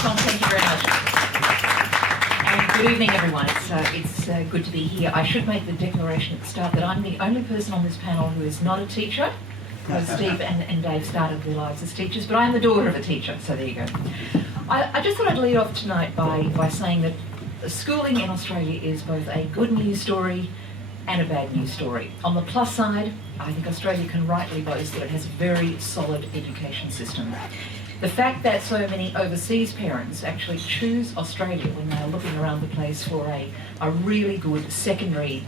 Tom, thank you very much. And good evening, everyone. It's good to be here. I should make the declaration at the start that I'm the only person on this panel who is not a teacher. Steve and Dave started their lives as teachers, but I'm the daughter of a teacher, so there you go. I just thought I'd lead off tonight by saying that schooling in Australia is both a good news story and a bad news story. On the plus side, I think Australia can rightly boast that it has a very solid education system. The fact that so many overseas parents actually choose Australia when they're looking around the place for a really good secondary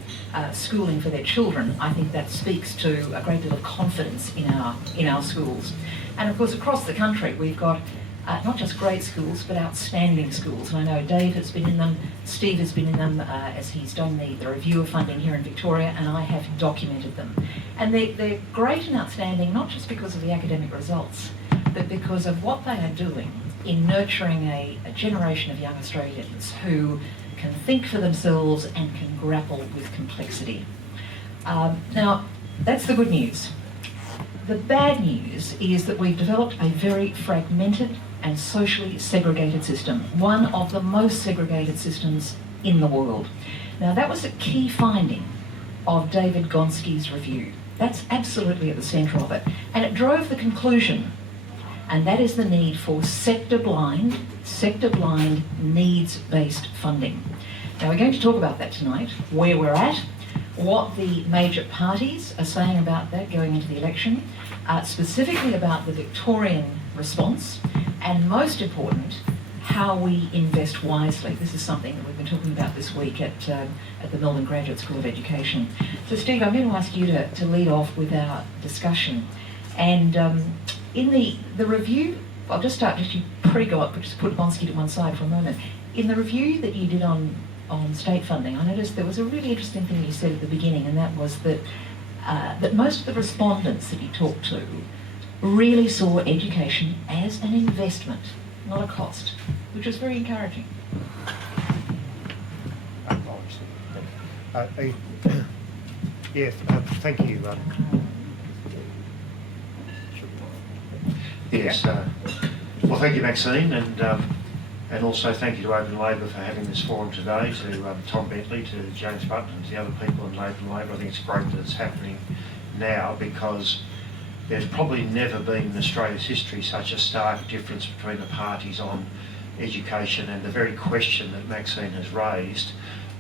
schooling for their children, I think that speaks to a great deal of confidence in our schools. And of course, across the country, we've got not just great schools, but outstanding schools. And I know Dave has been in them, Steve has been in them as he's done the review of funding here in Victoria, and I have documented them. And they're great and outstanding, not just because of the academic results, but because of what they are doing in nurturing a generation of young Australians who can think for themselves and can grapple with complexity. Now, that's the good news. The bad news is that we've developed a very fragmented and socially segregated system, one of the most segregated systems in the world. Now, that was a key finding of David Gonski's review. That's absolutely at the centre of it. And it drove the conclusion, and that is the need for sector-blind, needs-based funding. Now, we're going to talk about that tonight, where we're at, what the major parties are saying about that going into the election, specifically about the Victorian response, and most important, how we invest wisely. This is something that we've been talking about this week at the Melbourne Graduate School of Education. So Steve, I'm going to ask you to lead off with our discussion. And in the review, I'll just start, just put Gonski to one side for a moment. In the review that you did on state funding, I noticed there was a really interesting thing you said at the beginning, and that was that that most of the respondents that you talked to really saw education as an investment, not a cost, which was very encouraging. Yes, thank you. Yes, well, thank you, Maxine, and also thank you to Open Labor for having this forum today, to Tom Bentley, to James Button, and to the other people in Open Labor. I think it's great that it's happening now, because there's probably never been in Australia's history such a stark difference between the parties on education and the very question that Maxine has raised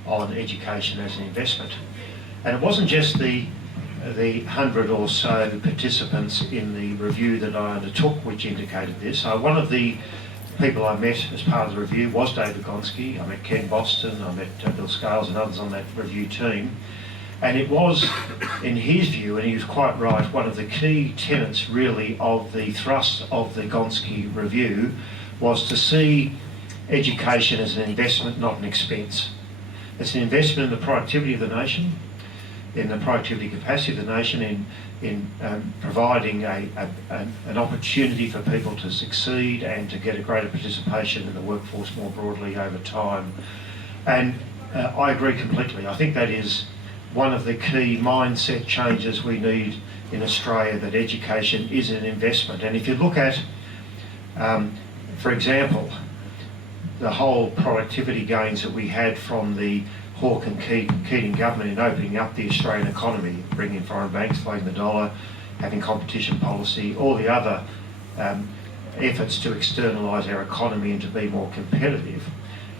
on education as an investment. And it wasn't just the 100 or so participants in the review that I undertook which indicated this. One of the people I met as part of the review was David Gonski. I met Ken Boston, I met Bill Scales and others on that review team. And it was, in his view, and he was quite right, one of the key tenets really of the thrust of the Gonski review was to see education as an investment, not an expense. It's an investment in the productivity of the nation, in the productivity capacity of the nation, in providing an opportunity for people to succeed and to get a greater participation in the workforce more broadly over time. And I agree completely. I think that is one of the key mindset changes we need in Australia, that education is an investment. And if you look at, for example, the whole productivity gains that we had from the Hawke and Keating government in opening up the Australian economy, bringing in foreign banks, floating the dollar, having competition policy, all the other efforts to externalise our economy and to be more competitive.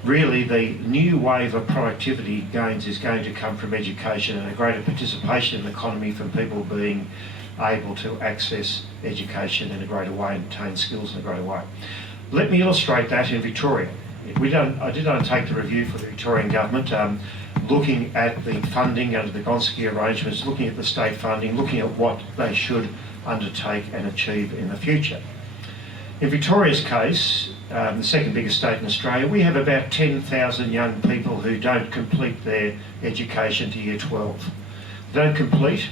Really, the new wave of productivity gains is going to come from education and a greater participation in the economy from people being able to access education in a greater way and attain skills in a greater way. Let me illustrate that in Victoria. I did undertake the review for the Victorian government, looking at the funding under the Gonski arrangements, looking at the state funding, looking at what they should undertake and achieve in the future. In Victoria's case, the second biggest state in Australia, we have about 10,000 young people who don't complete their education to year 12. They don't complete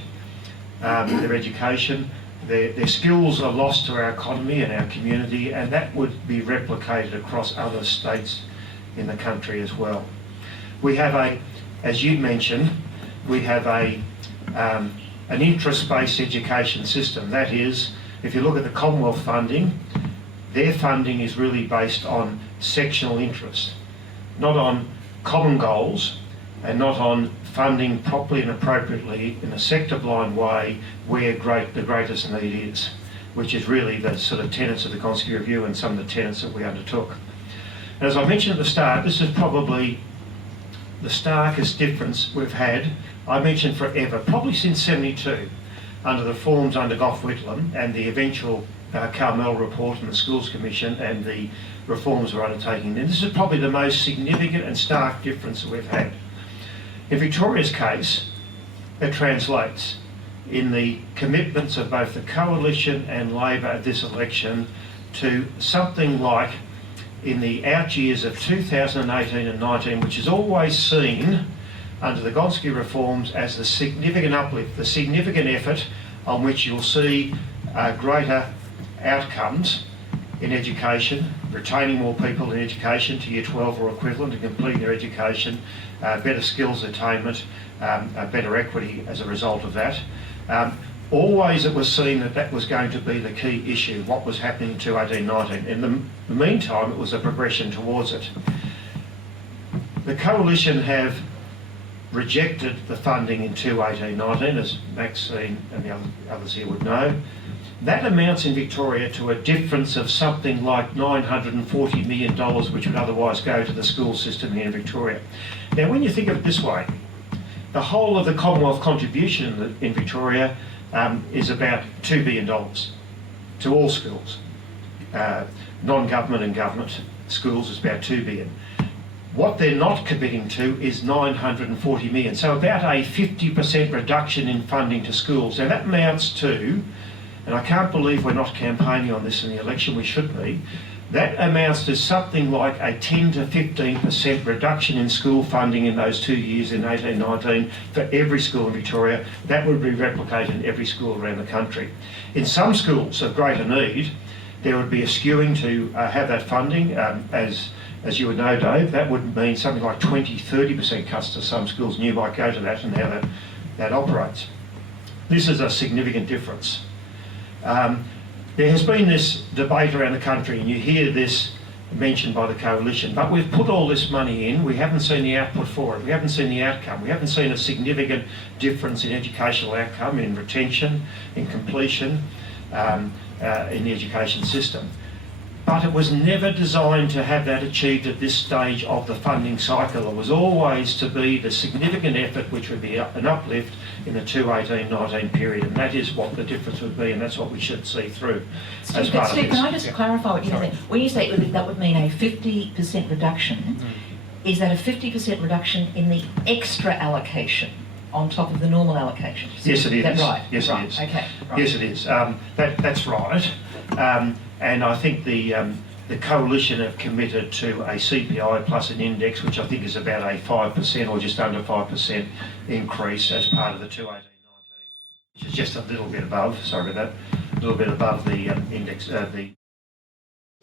their education. Their skills are lost to our economy and our community, and that would be replicated across other states in the country as well. We have as you mentioned, we have an interest-based education system. That is, if you look at the Commonwealth funding, their funding is really based on sectional interest, not on common goals and not on funding properly and appropriately in a sector-blind way where the greatest need is, which is really the sort of tenets of the Gonski Review and some of the tenets that we undertook. And as I mentioned at the start, this is probably the starkest difference we've had, I mentioned forever, probably since '72, under the reforms under Gough Whitlam and the eventual Carmel report and the Schools Commission and the reforms we're undertaking. And this is probably the most significant and stark difference that we've had. In Victoria's case, it translates in the commitments of both the Coalition and Labor at this election to something like, in the out years of 2018 and 19, which is always seen under the Gonski reforms as the significant uplift, the significant effort on which you'll see greater outcomes in education, retaining more people in education to year 12 or equivalent and completing their education, better skills attainment, better equity as a result of that. Always it was seen that that was going to be the key issue, what was happening to 18-19. In the meantime, it was a progression towards it. The Coalition have rejected the funding in 18-19, as Maxine and the others here would know. That amounts in Victoria to a difference of something like $940 million, which would otherwise go to the school system here in Victoria. Now, when you think of it this way, the whole of the Commonwealth contribution in Victoria is about $2 billion to all schools. Non-government and government schools is about $2 billion. What they're not committing to is $940 million. So about a 50% reduction in funding to schools. Now that amounts to, and I can't believe we're not campaigning on this in the election, we should be, that amounts to something like a 10 to 15% reduction in school funding in those 2 years in 18-19 for every school in Victoria. That would be replicated in every school around the country. In some schools of greater need, there would be a skewing to have that funding. As you would know, Dave, that would mean something like 20-30% cuts to some schools, and you might go to that and how that operates. This is a significant difference. There has been this debate around the country, and you hear this mentioned by the Coalition, but we've put all this money in, we haven't seen the output for it, we haven't seen the outcome, we haven't seen a significant difference in educational outcome, in retention, in completion, in the education system. But it was never designed to have that achieved at this stage of the funding cycle. It was always to be the significant effort which would be an uplift in the 18-19 period, and that is what the difference would be, and that's what we should see through as part of this. Can I just clarify what you said? When you say that would mean a 50% reduction, is that a 50% reduction in the extra allocation on top of the normal allocation? Yes, it is. Is that right? Yes, right. it is. Okay. Right. Yes, it is. That's right. And I think the Coalition have committed to a CPI plus an index, which I think is about a 5% or just under 5% increase as part of the 18-19, which is just a little bit above, sorry about that, a little bit above the index, the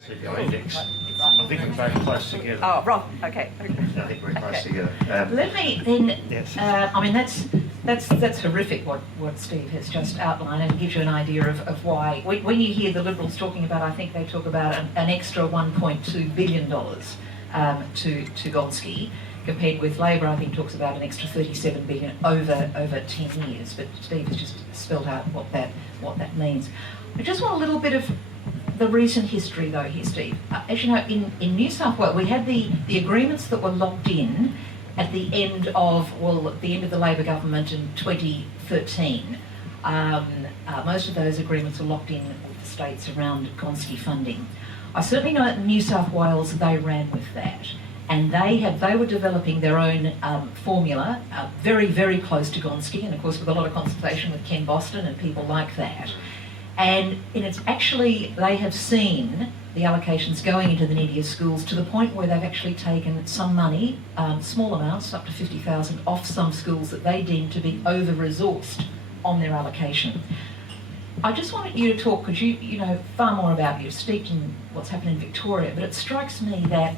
CPI index. I think we're both close together. Oh, right. Okay. I think we're close together. Let me then. Yes. I mean, that's horrific what Steve has just outlined, and gives you an idea of why. When you hear the Liberals talking about, I think they talk about an extra $1.2 billion to Gonski, compared with Labor, I think talks about an extra $37 billion over 10 years. But Steve has just spelled out what that means. I just want a little bit of the recent history though here, Steve. As you know, in New South Wales, we had the agreements that were locked in at the end of the Labor government in 2013. Most of those agreements were locked in with the states around Gonski funding. I certainly know in New South Wales they ran with that, and they were developing their own formula, very, very close to Gonski, and of course with a lot of consultation with Ken Boston and people like that. And it's actually, they have seen the allocations going into the needier schools to the point where they've actually taken some money, small amounts, up to $50,000, off some schools that they deem to be over-resourced on their allocation. I just wanted you to talk, because you know far more about, you're steeped in what's happened in Victoria, but it strikes me that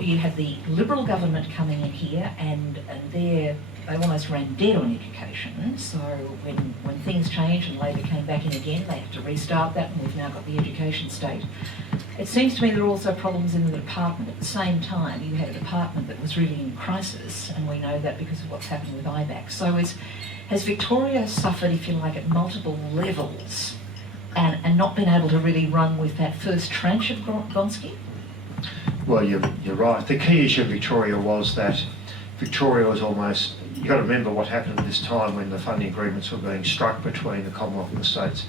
you had the Liberal government coming in here, and their they almost ran dead on education. So when things changed and Labor came back in again, they had to restart that, and we've now got the education state. It seems to me there are also problems in the department. At the same time, you had a department that was really in crisis, and we know that because of what's happened with IBAC. So has Victoria suffered, if you like, at multiple levels and not been able to really run with that first tranche of Gonski? Well, you're right. The key issue of Victoria was that Victoria was almost, you've got to remember what happened at this time when the funding agreements were being struck between the Commonwealth and the states.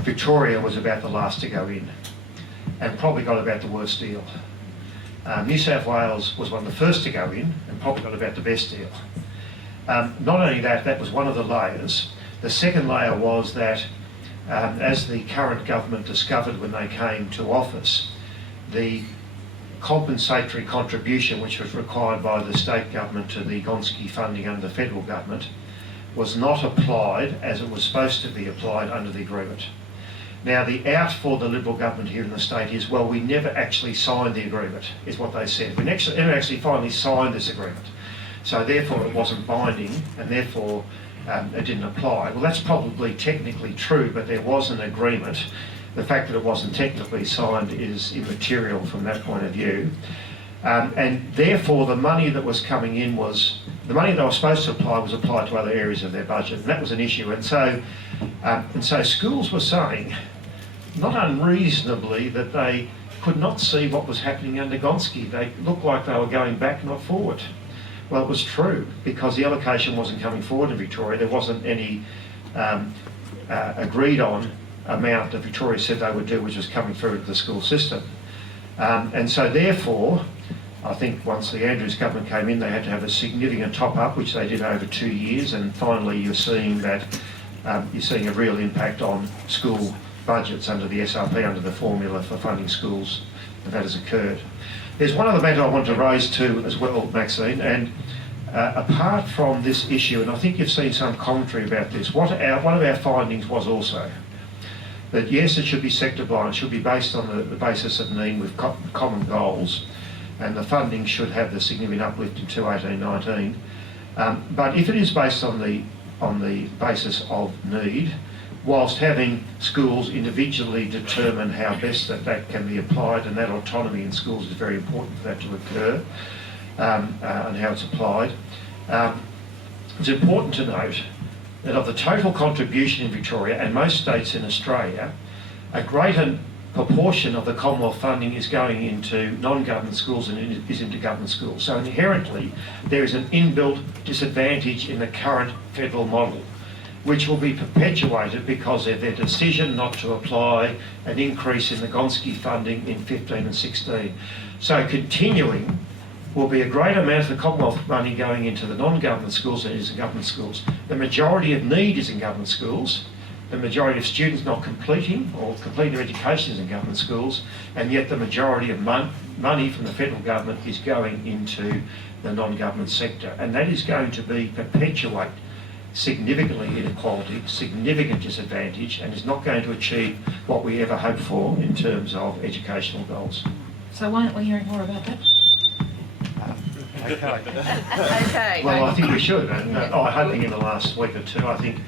Victoria was about the last to go in and probably got about the worst deal. New South Wales was one of the first to go in and probably got about the best deal. Not only that, that was one of the layers. The second layer was that as the current government discovered when they came to office, the compensatory contribution which was required by the state government to the Gonski funding under the federal government was not applied as it was supposed to be applied under the agreement. Now, the out for the Liberal government here in the state is, well, we never actually signed the agreement, is what they said. We never actually finally signed this agreement. So therefore it wasn't binding, and therefore it didn't apply. Well, that's probably technically true, but there was an agreement. The fact that it wasn't technically signed is immaterial from that point of view. And therefore the money that was coming in was, the money they were supposed to apply was applied to other areas of their budget, and that was an issue. And so schools were saying, not unreasonably, that they could not see what was happening under Gonski. They looked like they were going back, not forward. Well, it was true, because the allocation wasn't coming forward in Victoria. There wasn't any agreed on amount that Victoria said they would do, which was coming through into the school system. And so therefore, I think once the Andrews government came in, they had to have a significant top-up, which they did over 2 years, and finally you're seeing that you're seeing a real impact on school budgets under the SRP, under the formula for funding schools, and that has occurred. There's one other matter I want to raise too as well, Maxine, and apart from this issue, and I think you've seen some commentary about this, one of our findings was also that yes, it should be sector blind, it should be based on the basis of need with common goals, and the funding should have the significant uplift in 2018-19. But if it is based on the basis of need, whilst having schools individually determine how best that can be applied, and that autonomy in schools is very important for that to occur, and how it's applied. It's important to note that of the total contribution in Victoria and most states in Australia, a greater proportion of the Commonwealth funding is going into non-government schools and is into government schools. So inherently, there is an inbuilt disadvantage in the current federal model, which will be perpetuated because of their decision not to apply an increase in the Gonski funding in 15 and 16. So continuing will be a greater amount of the Commonwealth money going into the non-government schools than it is in government schools. The majority of need is in government schools. The majority of students not completing or completing their education is in government schools, and yet the majority of money from the federal government is going into the non-government sector. And that is going to perpetuate significantly inequality, significant disadvantage, and is not going to achieve what we ever hoped for in terms of educational goals. So why aren't we hearing more about that? Okay. Well, I think we should, and I'm hoping in the last week or two, I think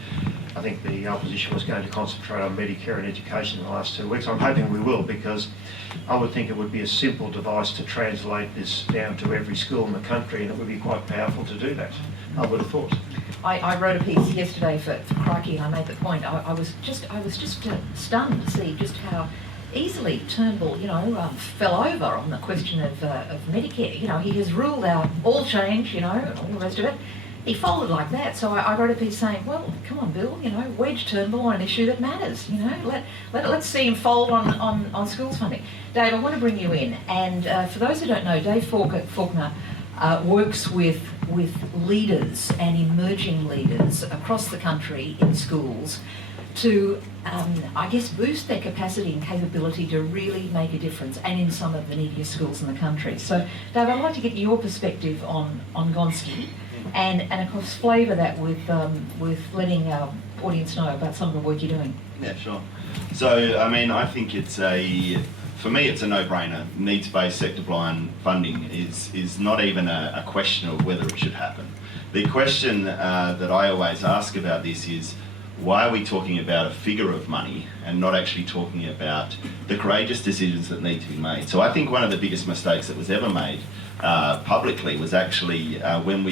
the opposition was going to concentrate on Medicare and education in the last 2 weeks. I'm hoping we will, because I would think it would be a simple device to translate this down to every school in the country, and it would be quite powerful to do that, I would have thought. I wrote a piece yesterday for Crikey, and I made the point. I was just stunned to see just how easily Turnbull, fell over on the question of Medicare. He has ruled out all change, and all the rest of it. He folded like that. So I wrote a piece saying, well, come on, Bill, wedge Turnbull on an issue that matters. Let's see him fold on schools funding. Dave, I want to bring you in, and for those who don't know, Dave Faulkner works with leaders and emerging leaders across the country in schools to, boost their capacity and capability to really make a difference, and in some of the neediest schools in the country. So, Dave, I'd like to get your perspective on Gonski, and of course flavour that with letting our audience know about some of the work you're doing. Yeah, sure. So, I think for me, it's a no-brainer. Needs-based sector-blind funding is not even a question of whether it should happen. The question that I always ask about this is, why are we talking about a figure of money and not actually talking about the courageous decisions that need to be made? So I think one of the biggest mistakes that was ever made publicly was actually when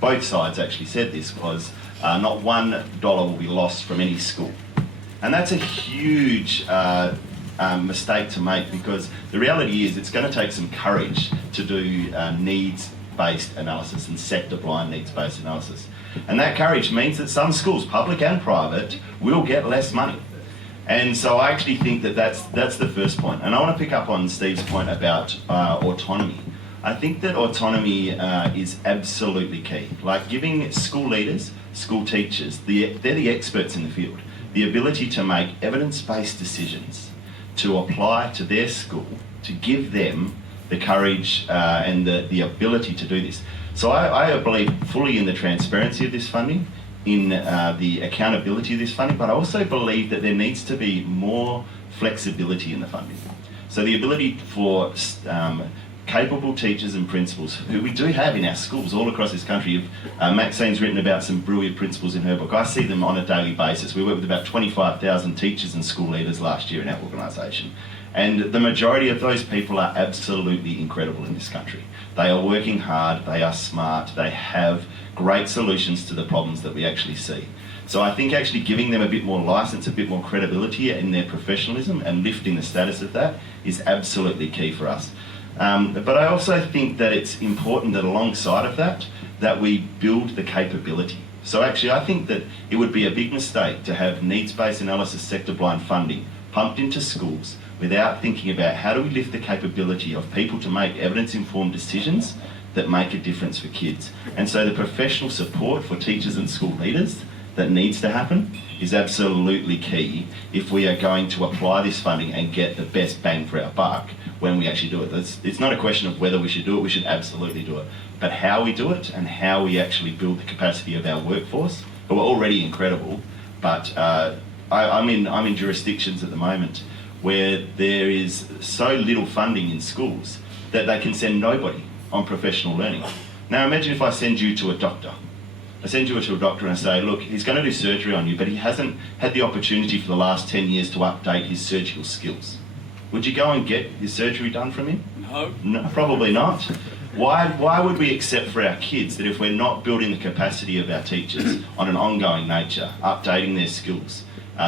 both sides actually said this, was not $1 will be lost from any school. And that's a huge mistake to make, because the reality is it's going to take some courage to do needs-based analysis and sector-blind needs-based analysis. And that courage means that some schools, public and private, will get less money. And so I actually think that that's the first point. And I want to pick up on Steve's point about autonomy. I think that autonomy is absolutely key. Like giving school leaders, school teachers, they're the experts in the field, the ability to make evidence-based decisions, to apply to their school, to give them the courage and the ability to do this. So I believe fully in the transparency of this funding, in the accountability of this funding, but I also believe that there needs to be more flexibility in the funding. So the ability for capable teachers and principals, who we do have in our schools all across this country. Maxine's written about some brilliant principals in her book. I see them on a daily basis. We worked with about 25,000 teachers and school leaders last year in our organisation. And the majority of those people are absolutely incredible in this country. They are working hard, they are smart, they have great solutions to the problems that we actually see. So I think actually giving them a bit more licence, a bit more credibility in their professionalism and lifting the status of that is absolutely key for us. But I also think that it's important that alongside of that we build the capability. So actually I think that it would be a big mistake to have needs-based analysis sector-blind funding pumped into schools without thinking about how do we lift the capability of people to make evidence-informed decisions that make a difference for kids. And so the professional support for teachers and school leaders that needs to happen is absolutely key if we are going to apply this funding and get the best bang for our buck when we actually do it. It's not a question of whether we should do it, we should absolutely do it. But how we do it and how we actually build the capacity of our workforce, who are already incredible, but I'm in jurisdictions at the moment where there is so little funding in schools that they can send nobody on professional learning. Now imagine if I send you to a doctor. I send you to a doctor and I say, look, he's going to do surgery on you, but he hasn't had the opportunity for the last 10 years to update his surgical skills. Would you go and get his surgery done from him? No, probably not. Why would we accept for our kids that if we're not building the capacity of our teachers on an ongoing nature, updating their skills?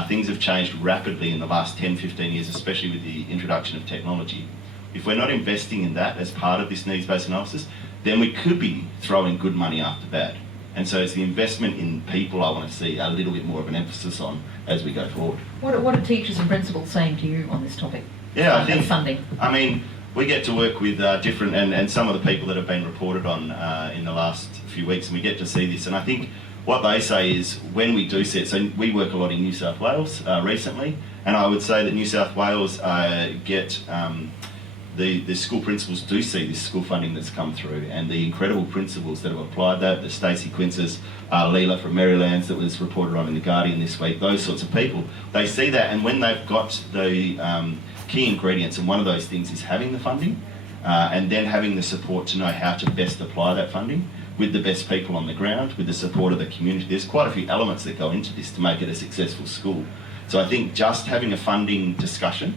Things have changed rapidly in the last 10, 15 years, especially with the introduction of technology. If we're not investing in that as part of this needs-based analysis, then we could be throwing good money after bad. And so it's the investment in people I want to see a little bit more of an emphasis on as we go forward. What are teachers and principals saying to you on this topic? Yeah, I think funding. I mean, we get to work with different and some of the people that have been reported on in the last few weeks, and we get to see this. And I think what they say is when we do see it, so we work a lot in New South Wales recently, and I would say that New South Wales get the school principals do see this school funding that's come through, and the incredible principals that have applied that, the Stacey Quinces, Leela from Marylands that was reported on in The Guardian this week, those sorts of people, they see that, and when they've got the key ingredients, and one of those things is having the funding, and then having the support to know how to best apply that funding with the best people on the ground, with the support of the community. There's quite a few elements that go into this to make it a successful school. So I think just having a funding discussion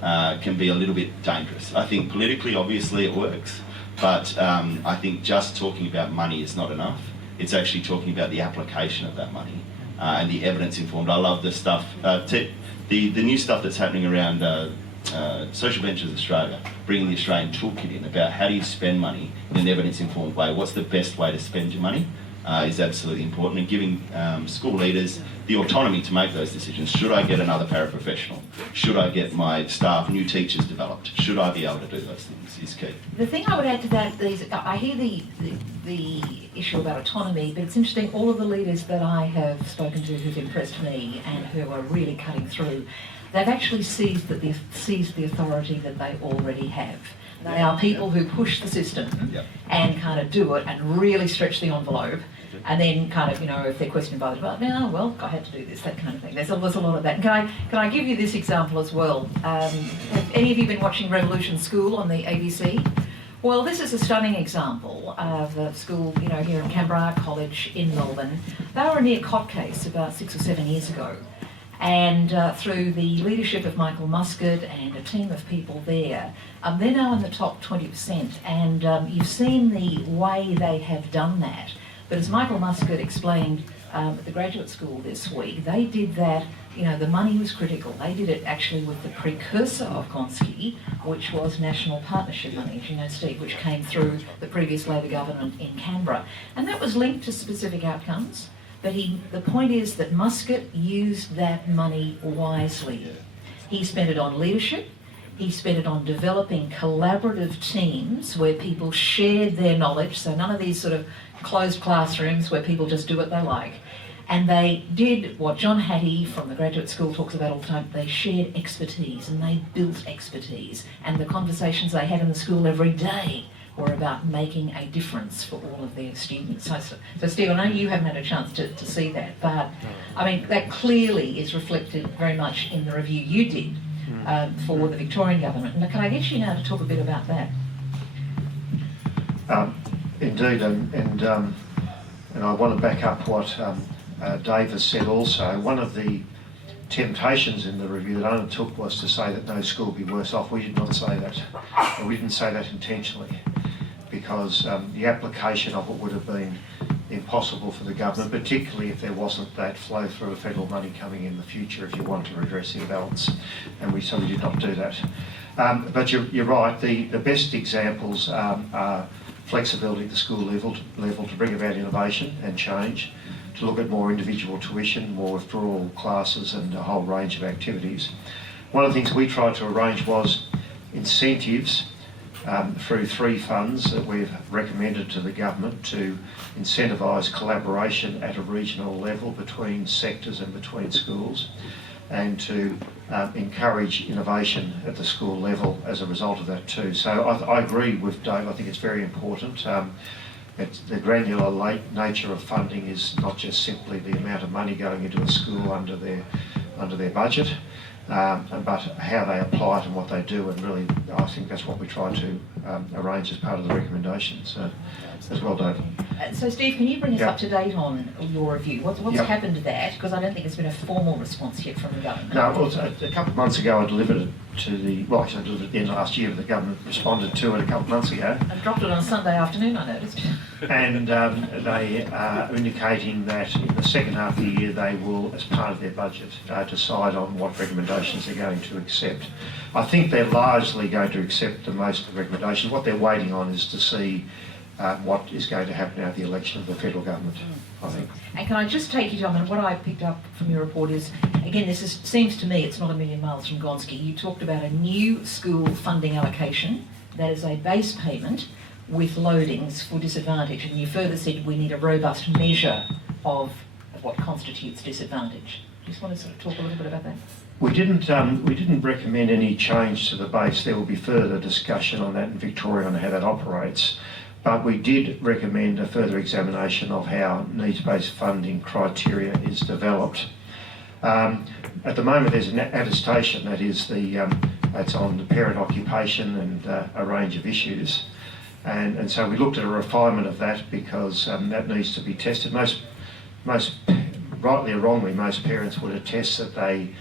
can be a little bit dangerous. I think politically, obviously it works, but I think just talking about money is not enough. It's actually talking about the application of that money and the evidence informed. I love the stuff, the new stuff that's happening around Social Ventures Australia, bringing the Australian toolkit in about how do you spend money in an evidence informed way, what's the best way to spend your money is absolutely important, and giving school leaders the autonomy to make those decisions. Should I get another paraprofessional? Should I get my staff, new teachers developed? Should I be able to do those things is key. The thing I would add to that is, I hear the issue about autonomy, but it's interesting, all of the leaders that I have spoken to who've impressed me and who are really cutting through, they've actually seized the authority that they already have. They are people who push the system and kind of do it and really stretch the envelope, and then kind of, if they're questioned by the department, well, I had to do this, that kind of thing. There's a lot of that. And can I give you this example as well? Have any of you been watching Revolution School on the ABC? Well, this is a stunning example of a school, here in Canberra College in Melbourne. They were a near cot case about 6 or 7 years ago. And through the leadership of Michael Muscat and a team of people there, they're now in the top 20%. And you've seen the way they have done that. But as Michael Muscat explained at the graduate school this week, they did that, the money was critical. They did it actually with the precursor of Gonski, which was national partnership money, as you know, Steve, which came through the previous Labor government in Canberra. And that was linked to specific outcomes. But the point is that Muscat used that money wisely. He spent it on leadership. He spent it on developing collaborative teams where people shared their knowledge. So none of these sort of closed classrooms where people just do what they like. And they did what John Hattie from the graduate school talks about all the time. They shared expertise and they built expertise. And the conversations they had in the school every day were about making a difference for all of their students. So Steve, I know you haven't had a chance to see that, but I mean, that clearly is reflected very much in the review you did for the Victorian government. Now, can I get you now to talk a bit about that? Indeed, and I want to back up what Dave has said also. One of the temptations in the review that I undertook was to say that no school would be worse off. We did not say that. We didn't say that intentionally, because the application of it would have been impossible for the government, particularly if there wasn't that flow through of federal money coming in the future if you want to redress the imbalance, and so we did not do that. But you're right, the best examples are flexibility at the school level to bring about innovation and change, to look at more individual tuition, more withdrawal classes and a whole range of activities. One of the things we tried to arrange was incentives through 3 funds that we've recommended to the government to incentivise collaboration at a regional level between sectors and between schools, and to encourage innovation at the school level as a result of that too. So I agree with Dave. I think it's very important. The granular nature of funding is not just simply the amount of money going into a school under their budget, but how they apply it and what they do, and really I think that's what we try to arrange as part of the recommendations as well, Dave. So Steve, can you bring us up to date on your review? What's happened to that? Because I don't think there's been a formal response yet from the government. No, well, a couple of months ago I delivered it to the, well actually I delivered it at the end of last year, but the government responded to it a couple of months ago. I dropped it on a Sunday afternoon, I noticed. And they are indicating that in the second half of the year they will, as part of their budget, decide on what recommendations they're going to accept. I think they're largely going to accept the most of the recommendations. What they're waiting on is to see what is going to happen at the election of the federal government, I think. And can I just take you, Tom, and what I picked up from your report is, again, seems to me it's not a million miles from Gonski. You talked about a new school funding allocation that is a base payment with loadings for disadvantage, and you further said we need a robust measure of what constitutes disadvantage. Just want to sort of talk a little bit about that. We didn't recommend any change to the base. There will be further discussion on that in Victoria on how that operates. But we did recommend a further examination of how needs-based funding criteria is developed. At the moment, there's an attestation that is that's on the parent occupation and a range of issues, and so we looked at a refinement of that because that needs to be tested. Most rightly or wrongly, most parents would attest that they,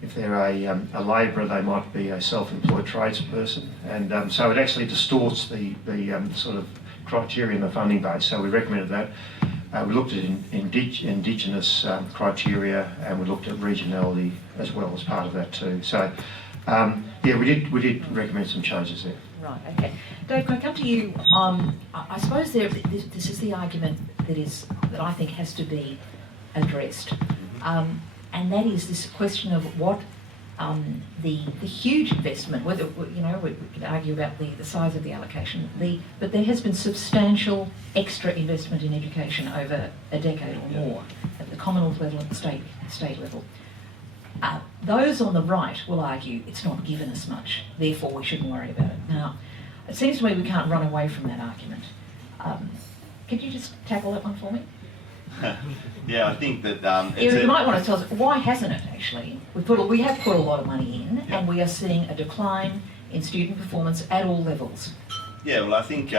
if they're a labourer, they might be a self-employed tradesperson, and so it actually distorts the sort of criteria in the funding base. So we recommended that. We looked at Indigenous criteria, and we looked at regionality as well as part of that too. So we did recommend some changes there. Right. Okay. Dave, can I come to you? I suppose this is the argument that I think has to be addressed. And that is this question of what the huge investment, whether we could argue about the size of the allocation, but there has been substantial extra investment in education over a decade or more at the Commonwealth level and the state level. Those on the right will argue it's not given us much, therefore we shouldn't worry about it. Now, it seems to me we can't run away from that argument. Could you just tackle that one for me? Yeah, I think that you might want to tell us why hasn't it actually? We have put a lot of money in, and we are seeing a decline in student performance at all levels? Yeah, well, I think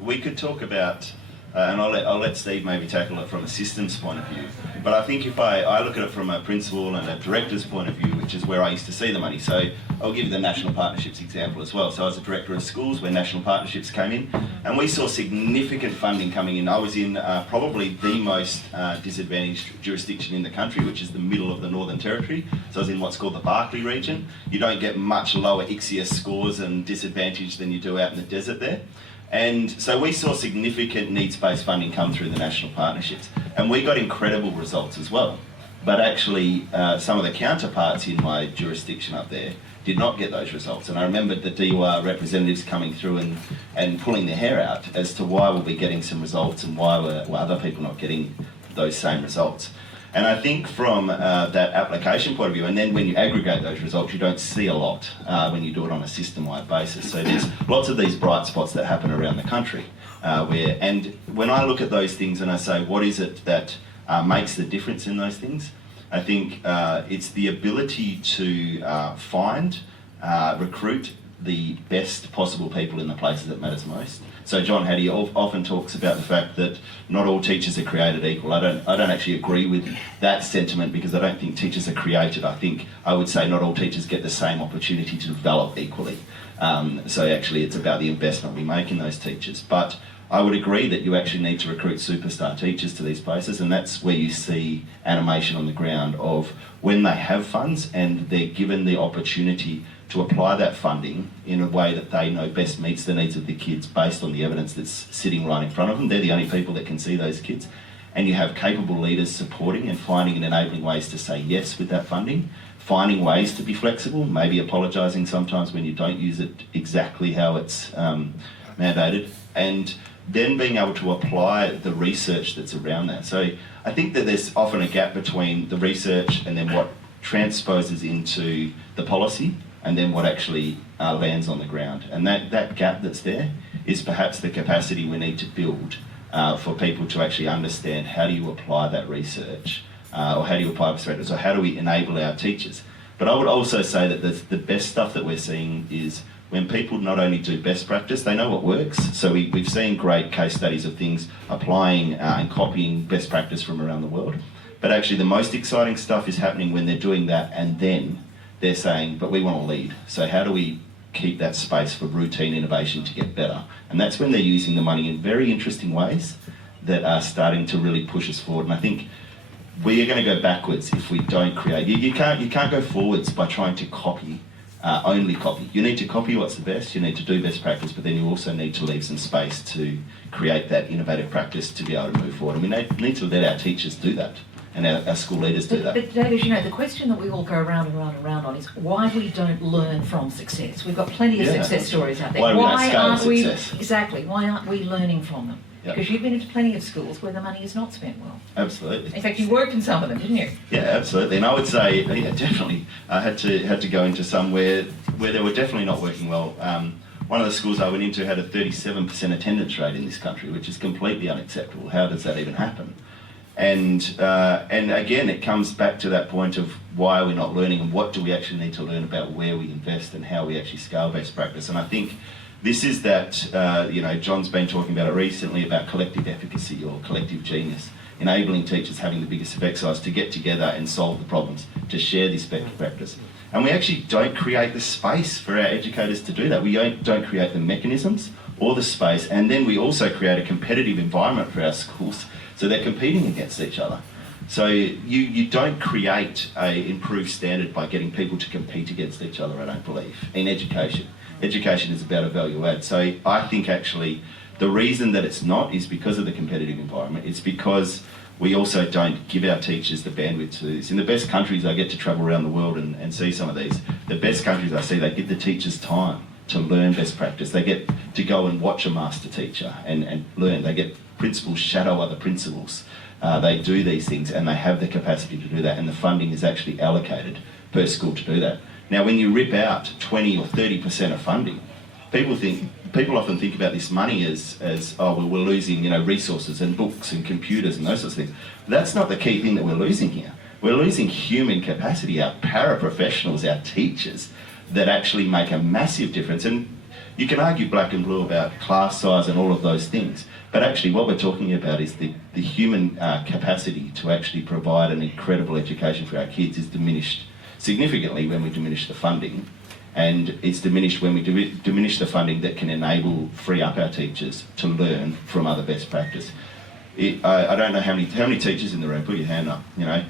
we could talk about, and I'll let Steve maybe tackle it from a systems point of view. But I think if I look at it from a principal and a director's point of view, which is where I used to see the money. So I'll give you the national partnerships example as well. So I was a director of schools where national partnerships came in, and we saw significant funding coming in. I was in probably the most disadvantaged jurisdiction in the country, which is the middle of the Northern Territory. So I was in what's called the Barkly region. You don't get much lower ICSIAS scores and disadvantage than you do out in the desert there. And so we saw significant needs-based funding come through the national partnerships, and we got incredible results as well. But actually, some of the counterparts in my jurisdiction up there did not get those results. And I remembered the DUR representatives coming through and pulling their hair out as to why we'll be getting some results and why were other people not getting those same results. And I think from that application point of view, and then when you aggregate those results, you don't see a lot when you do it on a system-wide basis. So there's lots of these bright spots that happen around the country. And when I look at those things and I say, what is it that makes the difference in those things? I think it's the ability to find, recruit the best possible people in the places that matters most. So John Hattie often talks about the fact that not all teachers are created equal. I don't actually agree with that sentiment, because I don't think teachers are created. I would say not all teachers get the same opportunity to develop equally. So actually it's about the investment we make in those teachers. But I would agree that you actually need to recruit superstar teachers to these places, and that's where you see animation on the ground of when they have funds and they're given the opportunity to apply that funding in a way that they know best meets the needs of the kids based on the evidence that's sitting right in front of them. They're the only people that can see those kids. And you have capable leaders supporting and finding and enabling ways to say yes with that funding, finding ways to be flexible, maybe apologising sometimes when you don't use it exactly how it's mandated, and then being able to apply the research that's around that. So I think that there's often a gap between the research and then what transposes into the policy and then what actually lands on the ground. And that gap that's there is perhaps the capacity we need to build for people to actually understand how do you apply that research, or how do you apply perspectives, or how do we enable our teachers. But I would also say that the best stuff that we're seeing is when people not only do best practice, they know what works. So we've seen great case studies of things applying and copying best practice from around the world. But actually the most exciting stuff is happening when they're doing that and then they're saying, but we want to lead. So how do we keep that space for routine innovation to get better? And that's when they're using the money in very interesting ways that are starting to really push us forward. And I think we are going to go backwards if we don't create. You can't go forwards by trying to copy, only copy. You need to copy what's the best, you need to do best practice, but then you also need to leave some space to create that innovative practice to be able to move forward. And we need to let our teachers do that. And our school leaders do that. But David, you know, the question that we all go round and round and round on is why we don't learn from success. We've got plenty of success stories out there. Why aren't we exactly? Why aren't we learning from them? Yep. Because you've been into plenty of schools where the money is not spent well. Absolutely. In fact, you worked in some of them, didn't you? Yeah, absolutely. And I would say, yeah, definitely. I had to go into some where they were definitely not working well. One of the schools I went into had a 37% attendance rate in this country, which is completely unacceptable. How does that even happen? And again, it comes back to that point of why we're not learning and what do we actually need to learn about where we invest and how we actually scale best practice. And I think this is that, John's been talking about it recently about collective efficacy or collective genius, enabling teachers having the biggest effect size to get together and solve the problems, to share this best practice. And we actually don't create the space for our educators to do that. We don't create the mechanisms or the space, and then we also create a competitive environment for our schools. So they're competing against each other. So you don't create an improved standard by getting people to compete against each other, I don't believe, in education. Education is about a value add. So I think actually the reason that it's not is because of the competitive environment. It's because we also don't give our teachers the bandwidth to do this. In the best countries, I get to travel around the world and see some of these. The best countries I see, they give the teachers time to learn best practice. They get to go and watch a master teacher and learn. They get principals shadow other principals. They do these things and they have the capacity to do that, and the funding is actually allocated per school to do that. Now, when you rip out 20 or 30% of funding, people often think about this money as oh, well, we're losing resources and books and computers and those sorts of things. That's not the key thing that we're losing here. We're losing human capacity, our paraprofessionals, our teachers. that actually make a massive difference. And you can argue black and blue about class size and all of those things, but actually what we're talking about is the human capacity to actually provide an incredible education for our kids is diminished significantly when we diminish the funding, and it's diminished when we diminish the funding that can free up our teachers to learn from other best practice. I don't know how many teachers in the room, put your hand up, you know,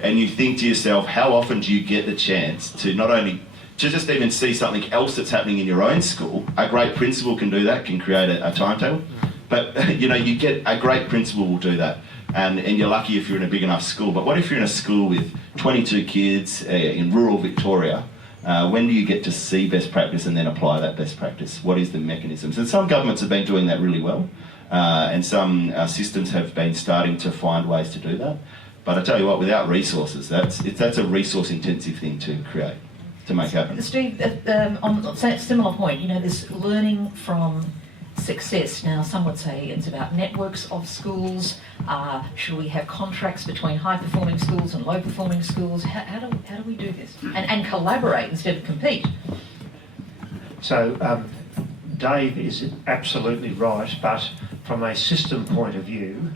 and you think to yourself, how often do you get the chance to not only to just even see something else that's happening in your own school? A great principal can do that, can create a timetable, but you know, you get a great principal will do that, and you're lucky if you're in a big enough school. But what if you're in a school with 22 kids in rural Victoria? When do you get to see best practice and then apply that best practice? What is the mechanisms? And some governments have been doing that really well, and some systems have been starting to find ways to do that. But I tell you what, without resources, that's a resource-intensive thing to create, to make happen. Steve, on a similar point, you know, this learning from success. Now, some would say it's about networks of schools. Should we have contracts between high-performing schools and low-performing schools? How do we do this? And collaborate instead of compete? So, Dave is absolutely right, but from a system point of view,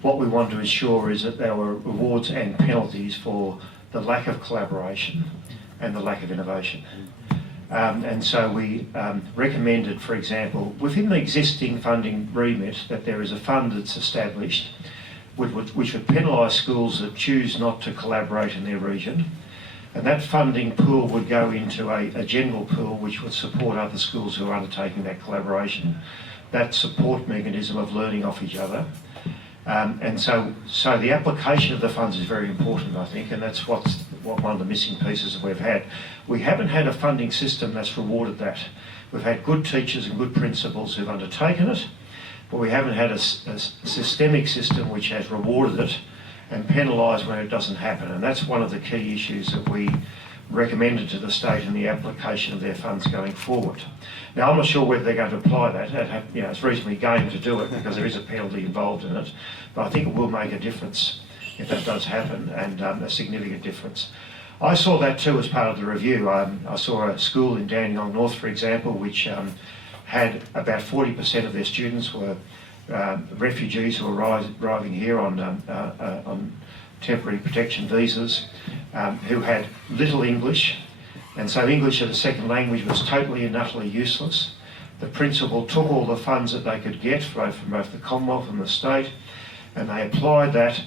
what we want to ensure is that there are rewards and penalties for the lack of collaboration and the lack of innovation. And so we recommended, for example, within the existing funding remit, that there is a fund that's established which would penalise schools that choose not to collaborate in their region. And that funding pool would go into a general pool which would support other schools who are undertaking that collaboration. That support mechanism of learning off each other. And so the application of the funds is very important, I think, and that's what one of the missing pieces that we've had. We haven't had a funding system that's rewarded that. We've had good teachers and good principals who've undertaken it, but we haven't had a systemic system which has rewarded it and penalised when it doesn't happen. And that's one of the key issues that we recommended to the state in the application of their funds going forward. Now, I'm not sure whether they're going to apply that. You know, it's reasonably game to do it because there is a penalty involved in it, but I think it will make a difference if that does happen, and a significant difference. I saw that too as part of the review. I saw a school in Dandenong North, for example, which had about 40% of their students were refugees who were arriving here on temporary protection visas, who had little English, and so English as a second language was totally and utterly useless. The principal took all the funds that they could get from both the Commonwealth and the state, and they applied that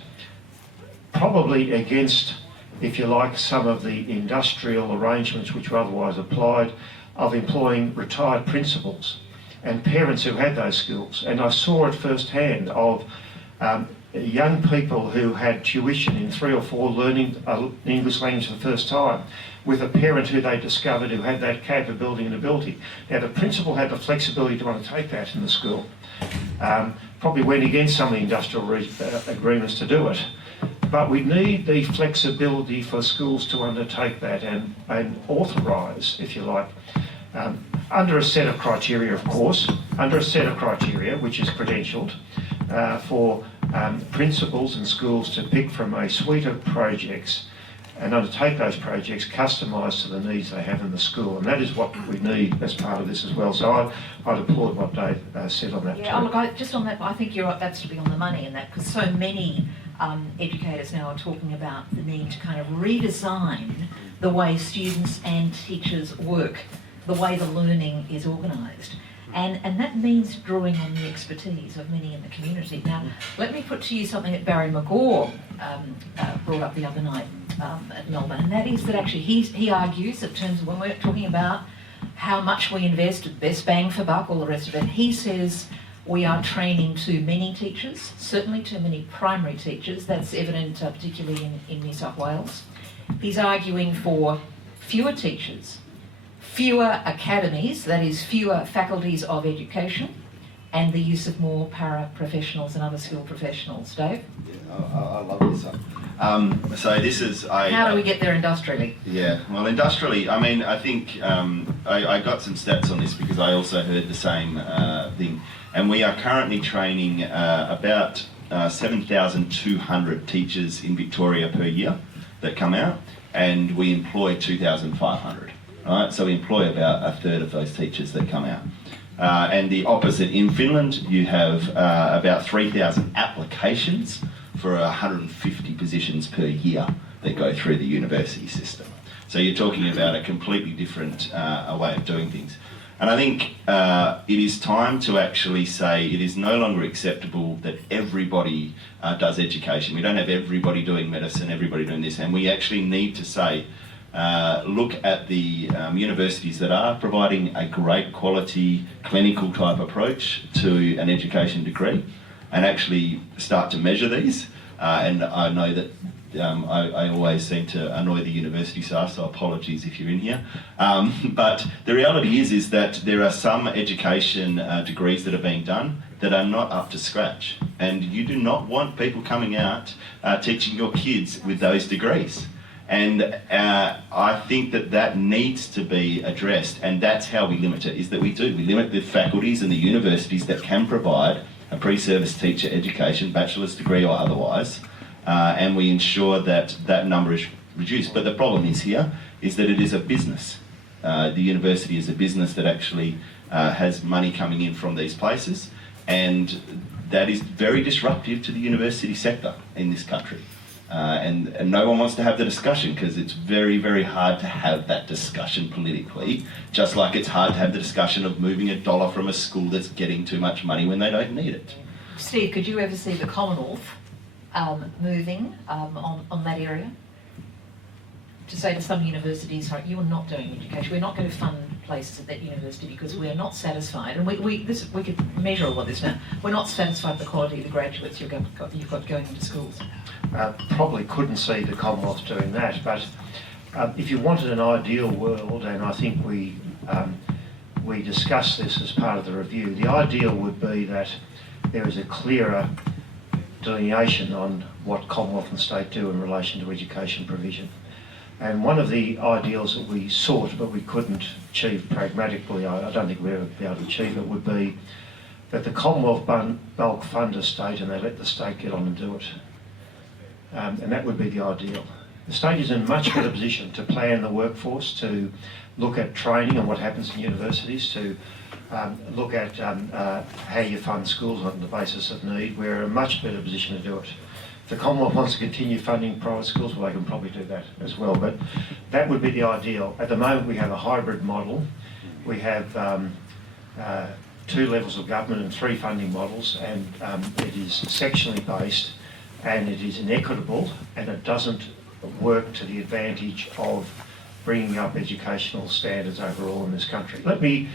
probably against, if you like, some of the industrial arrangements which were otherwise applied, of employing retired principals and parents who had those skills. And I saw it firsthand of young people who had tuition in 3 or 4 learning the English language for the first time, with a parent who they discovered who had that capability and ability. Now, the principal had the flexibility to undertake that in the school. Probably went against some of the industrial agreements to do it. But we need the flexibility for schools to undertake that and authorise, if you like, under a set of criteria, of course, under a set of criteria which is credentialed, for principals and schools to pick from a suite of projects and undertake those projects customised to the needs they have in the school. And that is what we need as part of this as well. So I'd applaud what Dave said on that too. Look, just on that, I think you're right, that's to be on the money in that, because so many educators now are talking about the need to kind of redesign the way students and teachers work, the way the learning is organised. And that means drawing on the expertise of many in the community. Now, let me put to you something that Barry McGaw brought up the other night at Melbourne, and that is that actually he argues, in terms of when we're talking about how much we invest, best bang for buck, all the rest of it, he says we are training too many teachers, certainly too many primary teachers. That's evident particularly in New South Wales. He's arguing for fewer teachers, fewer academies, that is fewer faculties of education, and the use of more para-professionals and other skilled professionals. Dave? Yeah, I love this one. So this is... How do we get there industrially? Yeah, well, industrially, I mean, I think I got some stats on this because I also heard the same thing. And we are currently training about 7,200 teachers in Victoria per year that come out, and we employ 2,500. right? So we employ about a third of those teachers that come out. And the opposite in Finland, you have about 3,000 applications for 150 positions per year that go through the university system. So you're talking about a completely different way of doing things. And I think it is time to actually say it is no longer acceptable that everybody does education. We don't have everybody doing medicine, everybody doing this, and we actually need to say, look at the universities that are providing a great quality clinical type approach to an education degree and actually start to measure these. And I know that I always seem to annoy the university staff, so apologies if you're in here. But the reality is that there are some education degrees that are being done that are not up to scratch. And you do not want people coming out teaching your kids with those degrees. And I think that needs to be addressed, and that's how we limit it, is that we limit the faculties and the universities that can provide a pre-service teacher education, bachelor's degree or otherwise, and we ensure that that number is reduced. But the problem is here is that it is a business. The university is a business that actually has money coming in from these places, and that is very disruptive to the university sector in this country. And no one wants to have the discussion because it's very, very hard to have that discussion politically, just like it's hard to have the discussion of moving $1 from a school that's getting too much money when they don't need it. Steve, could you ever see the Commonwealth moving on that area? To say to some universities, right, you are not doing education, we're not going to fund places at that university because we are not satisfied, and we could measure all of this now, we're not satisfied with the quality of the graduates you've got going into schools. Probably couldn't see the Commonwealth doing that, but if you wanted an ideal world, and I think we discussed this as part of the review, the ideal would be that there is a clearer delineation on what Commonwealth and state do in relation to education provision. And one of the ideals that we sought but we couldn't achieve pragmatically, I don't think we'll ever be able to achieve it, would be that the Commonwealth bulk fund a state and they let the state get on and do it. And that would be the ideal. The state is in a much better position to plan the workforce, to look at training and what happens in universities, to look at how you fund schools on the basis of need. We're in a much better position to do it. If the Commonwealth wants to continue funding private schools, well, they can probably do that as well, but that would be the ideal. At the moment, we have a hybrid model. We have 2 levels of government and 3 funding models, and it is sectionally based, and it is inequitable, and it doesn't work to the advantage of bringing up educational standards overall in this country. Let me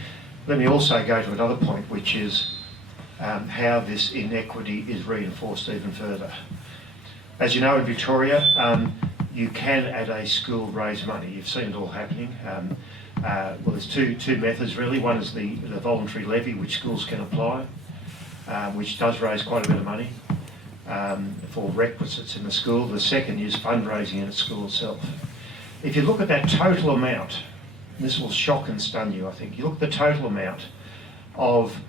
also go to another point, which is how this inequity is reinforced even further. As you know, in Victoria, you can at a school raise money. You've seen it all happening. Well, there's two methods really. One is the voluntary levy, which schools can apply, which does raise quite a bit of money for requisites in the school. The second is fundraising in the school itself. If you look at that total amount, this will shock and stun you, I think. You look at the total amount of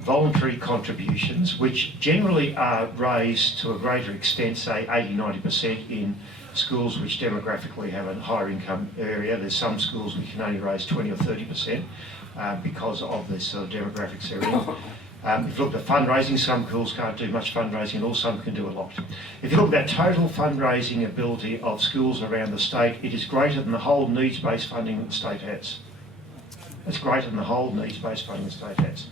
voluntary contributions, which generally are raised to a greater extent, say 80-90% in schools which demographically have a higher income area. There's some schools which can only raise 20 or 30% because of the sort of demographics they're in. If you look at fundraising, some schools can't do much fundraising at all, some can do a lot. If you look at that total fundraising ability of schools around the state, it is greater than the whole needs-based funding that the state has. It's greater than the whole needs-based funding the state has.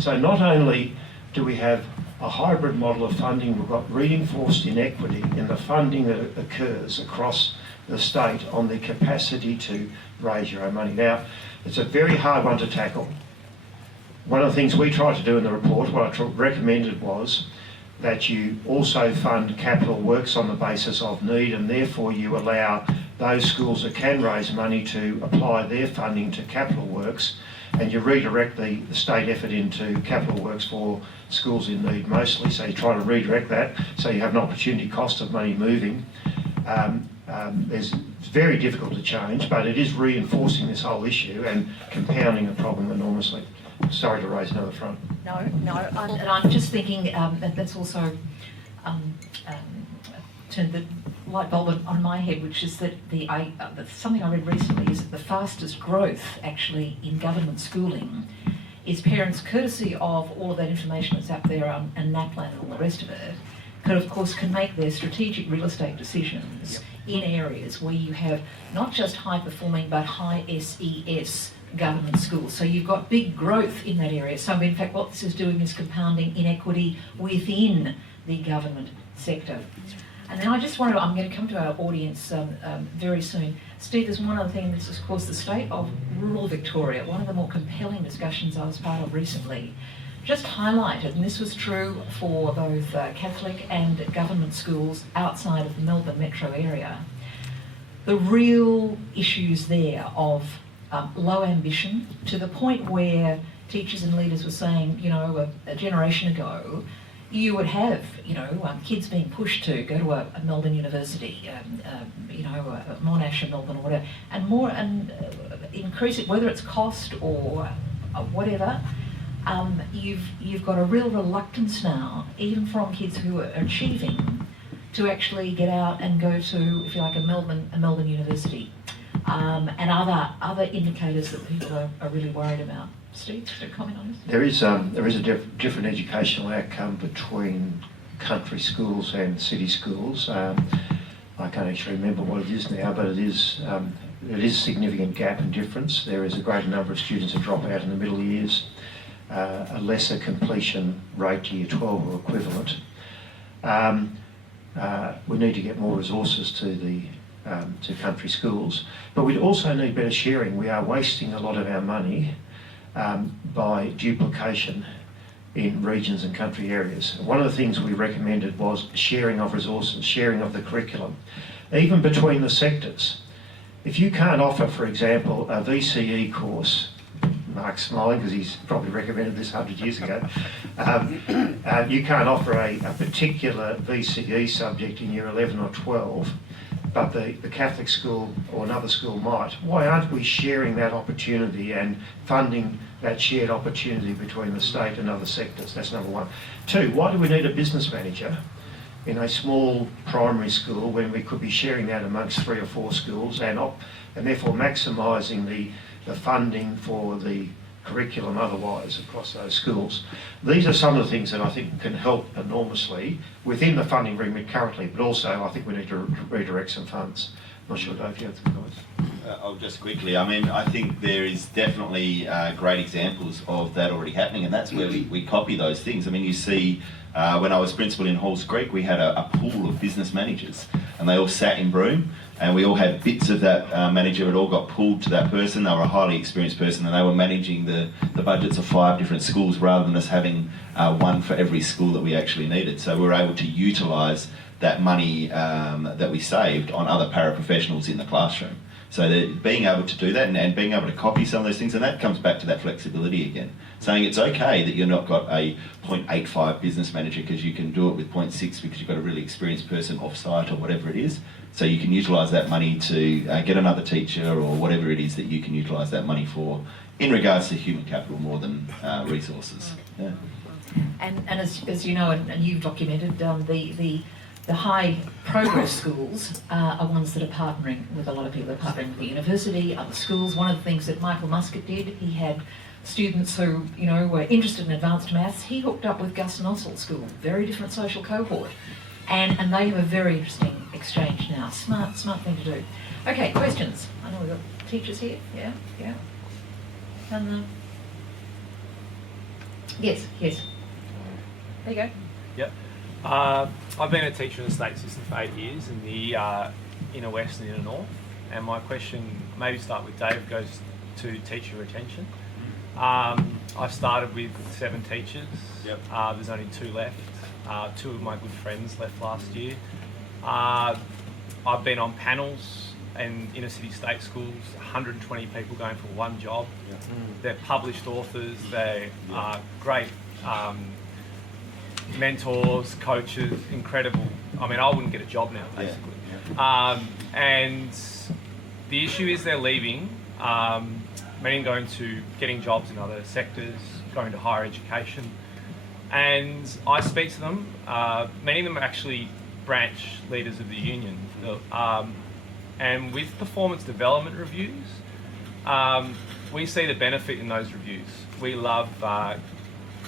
So not only do we have a hybrid model of funding, we've got reinforced inequity in the funding that occurs across the state on the capacity to raise your own money. Now, it's a very hard one to tackle. One of the things we tried to do in the report, what I recommended was that you also fund capital works on the basis of need, and therefore you allow those schools that can raise money to apply their funding to capital works, and you redirect the state effort into capital works for schools in need mostly. So you try to redirect that so you have an opportunity cost of money moving. It's very difficult to change, but it is reinforcing this whole issue and compounding the problem enormously. Sorry to raise another front. No, and I'm just thinking that that's also turned the light bulb on my head, which is that something I read recently is that the fastest growth actually in government schooling is parents, courtesy of all of that information that's up there and NAPLAN and all the rest of it, can make their strategic real estate decisions in areas where you have not just high performing but high SES government schools. So you've got big growth in that area. So in fact what this is doing is compounding inequity within the government sector. And then I'm going to come to our audience very soon. Steve, there's one other thing, this is of course the state of rural Victoria. One of the more compelling discussions I was part of recently just highlighted, and this was true for both Catholic and government schools outside of the Melbourne metro area, the real issues there of low ambition, to the point where teachers and leaders were saying, a generation ago, you would have, kids being pushed to go to a Melbourne university, Monash or Melbourne or whatever, and increase it, whether it's cost or whatever. You've got a real reluctance now, even from kids who are achieving, to actually get out and go to, if you like, a Melbourne university, and other indicators that people are really worried about. Steve, just a comment on this? There is a different educational outcome between country schools and city schools. I can't actually remember what it is now, but it is a significant gap and difference. There is a greater number of students that drop out in the middle years, a lesser completion rate to year 12 or equivalent. We need to get more resources to country schools, but we also need better sharing. We are wasting a lot of our money by duplication in regions and country areas. One of the things we recommended was sharing of resources, sharing of the curriculum, even between the sectors. If you can't offer, for example, a VCE course, Mark's smiling because he's probably recommended this 100 years ago, you can't offer a particular VCE subject in year 11 or 12, but the Catholic school or another school might. Why aren't we sharing that opportunity and funding that shared opportunity between the state and other sectors? That's number one. Two, why do we need a business manager in a small primary school when we could be sharing that amongst 3 or 4 schools and therefore maximising the funding for the curriculum otherwise across those schools? These are some of the things that I think can help enormously within the funding remit currently, but also I think we need to redirect some funds. I'm not sure, Dave, you have some comments? I'll just quickly, I think there is definitely great examples of that already happening, and that's where we copy those things. You see, when I was principal in Halls Creek, we had a pool of business managers, and they all sat in Broome, and we all had bits of that manager. It all got pulled to that person. They were a highly experienced person, and they were managing the budgets of 5 different schools rather than us having one for every school that we actually needed. So we were able to utilise that money that we saved on other paraprofessionals in the classroom. So being able to do that and being able to copy some of those things, and that comes back to that flexibility again. Saying it's okay that you're not got a 0.85 business manager because you can do it with 0.6 because you've got a really experienced person off-site or whatever it is. So you can utilise that money to get another teacher or whatever it is that you can utilise that money for in regards to human capital more than resources. Yeah. And as you know, and you've documented, the high progress schools are ones that are partnering with a lot of people. They're partnering with the university, other schools. One of the things that Michael Muscat did, he had students who were interested in advanced maths. He hooked up with Gus Nossel School, very different social cohort, and they have a very interesting exchange now. Smart thing to do. Okay, questions. I know we've got teachers here. Yeah. And yes. There you go. Yep. I've been a teacher in the state system for 8 years in the inner west and inner north, and my question, maybe start with Dave, goes to teacher retention. I started with 7 teachers. Yep. There's only 2 left. 2 of my good friends left last year. I've been on panels in inner city state schools, 120 people going for one job. Yep. They're published authors, they are great mentors, coaches, incredible. I wouldn't get a job now, basically. Yeah. And the issue is they're leaving, many going to getting jobs in other sectors, going to higher education. And I speak to them. Many of them are actually branch leaders of the union. And with performance development reviews, we see the benefit in those reviews. We love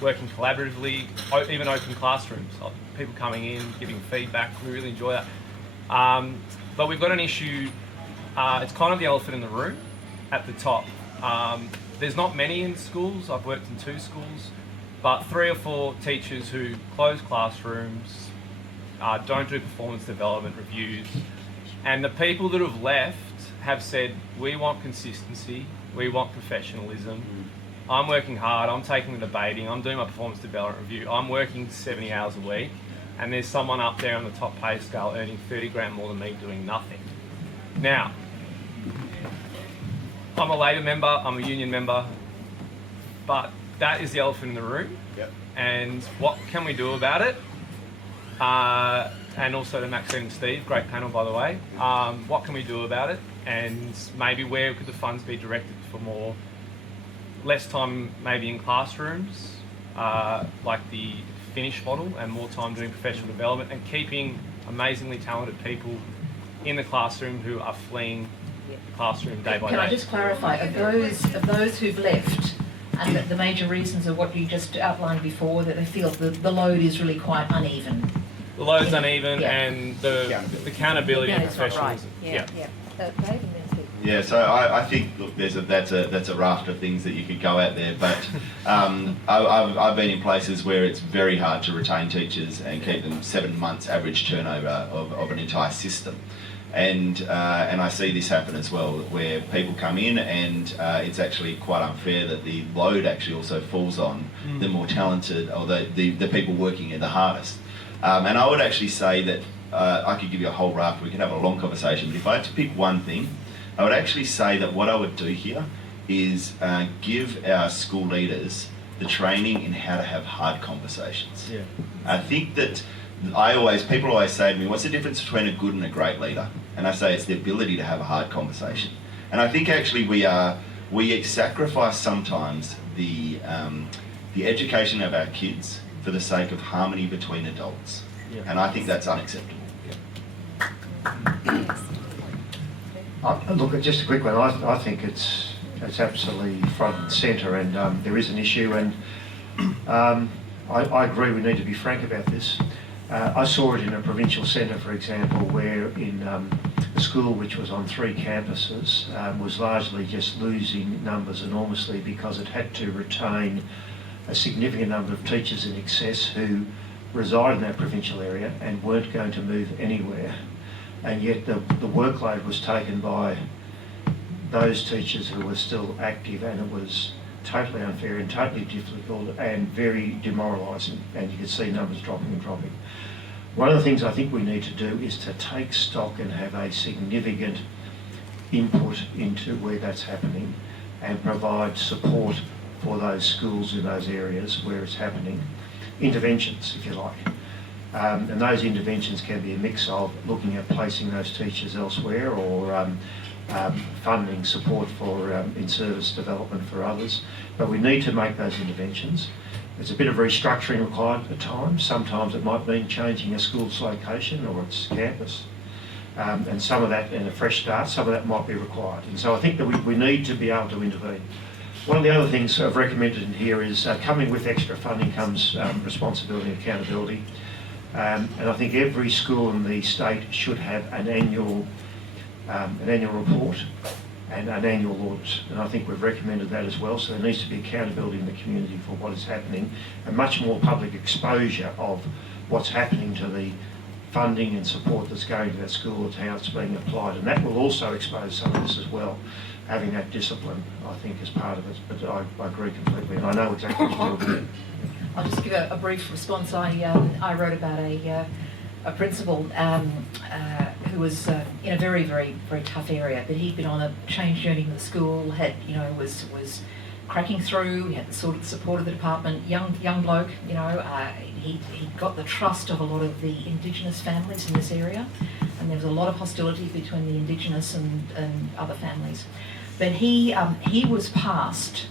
working collaboratively, even open classrooms, people coming in, giving feedback. We really enjoy that. But we've got an issue, it's kind of the elephant in the room at the top. There's not many in schools. I've worked in 2 schools, but 3 or 4 teachers who close classrooms, don't do performance development reviews. And the people that have left have said, we want consistency, we want professionalism. I'm working hard, I'm taking the debating, I'm doing my performance development review, I'm working 70 hours a week, and there's someone up there on the top pay scale earning 30 grand more than me doing nothing. Now, I'm a Labor member, I'm a union member, but that is the elephant in the room. Yep. And what can we do about it? And also to Maxine and Steve, great panel by the way. What can we do about it? And maybe where could the funds be directed for less time maybe in classrooms, like the Finnish model, and more time doing professional development and keeping amazingly talented people in the classroom who are fleeing the classroom day by day. Can I just clarify, of those who've left, and the major reasons are what you just outlined before, that they feel the load is really quite uneven? The load's uneven, Yeah. and the accountability and it's not right. professionalism. Yeah. Dave and then Steve. Yeah, so I think, look, that's a raft of things that you could go out there, but I've been in places where it's very hard to retain teachers and keep them 7 months average turnover of an entire system. And I see this happen as well, where people come in and it's actually quite unfair that the load actually also falls on the more talented, or the people working the hardest. And I would actually say that I could give you a whole raft, we could have a long conversation, but if I had to pick one thing, I would actually say that what I would do here is give our school leaders the training in how to have hard conversations. Yeah. I think that people always say to me, what's the difference between a good and a great leader? And I say it's the ability to have a hard conversation. And I think actually we sacrifice sometimes the education of our kids for the sake of harmony between adults. Yeah. And I think that's unacceptable. Look, just a quick one. I think it's absolutely front and centre, and there is an issue, and I agree we need to be frank about this. I saw it in a provincial centre, for example, where in a school which was on 3 campuses was largely just losing numbers enormously because it had to retain a significant number of teachers in excess who reside in that provincial area and weren't going to move anywhere. And yet the workload was taken by those teachers who were still active, and it was totally unfair and totally difficult and very demoralising, and you could see numbers dropping and dropping. One of the things I think we need to do is to take stock and have a significant input into where that's happening and provide support for those schools in those areas where it's happening. Interventions, if you like. And those interventions can be a mix of looking at placing those teachers elsewhere, or funding support for in-service development for others. But we need to make those interventions. There's a bit of restructuring required at times. Sometimes it might mean changing a school's location or its campus. And some of that, and a fresh start, some of that might be required. And so I think that we need to be able to intervene. One of the other things I've recommended in here is coming with extra funding comes responsibility and accountability. And I think every school in the state should have an annual report and an annual audit. And I think we've recommended that as well. So there needs to be accountability in the community for what is happening, and much more public exposure of what's happening to the funding and support that's going to that school and how it's being applied. And that will also expose some of this as well. Having that discipline, I think, is part of it. But I agree completely, and I know exactly what you're doing. I'll just give a brief response. I wrote about a principal who was in a very, very, very tough area, but he'd been on a change journey in the school, was cracking through. He had the sort of support of the department. Young bloke, he got the trust of a lot of the Indigenous families in this area, and there was a lot of hostility between the Indigenous and other families. But he was a pass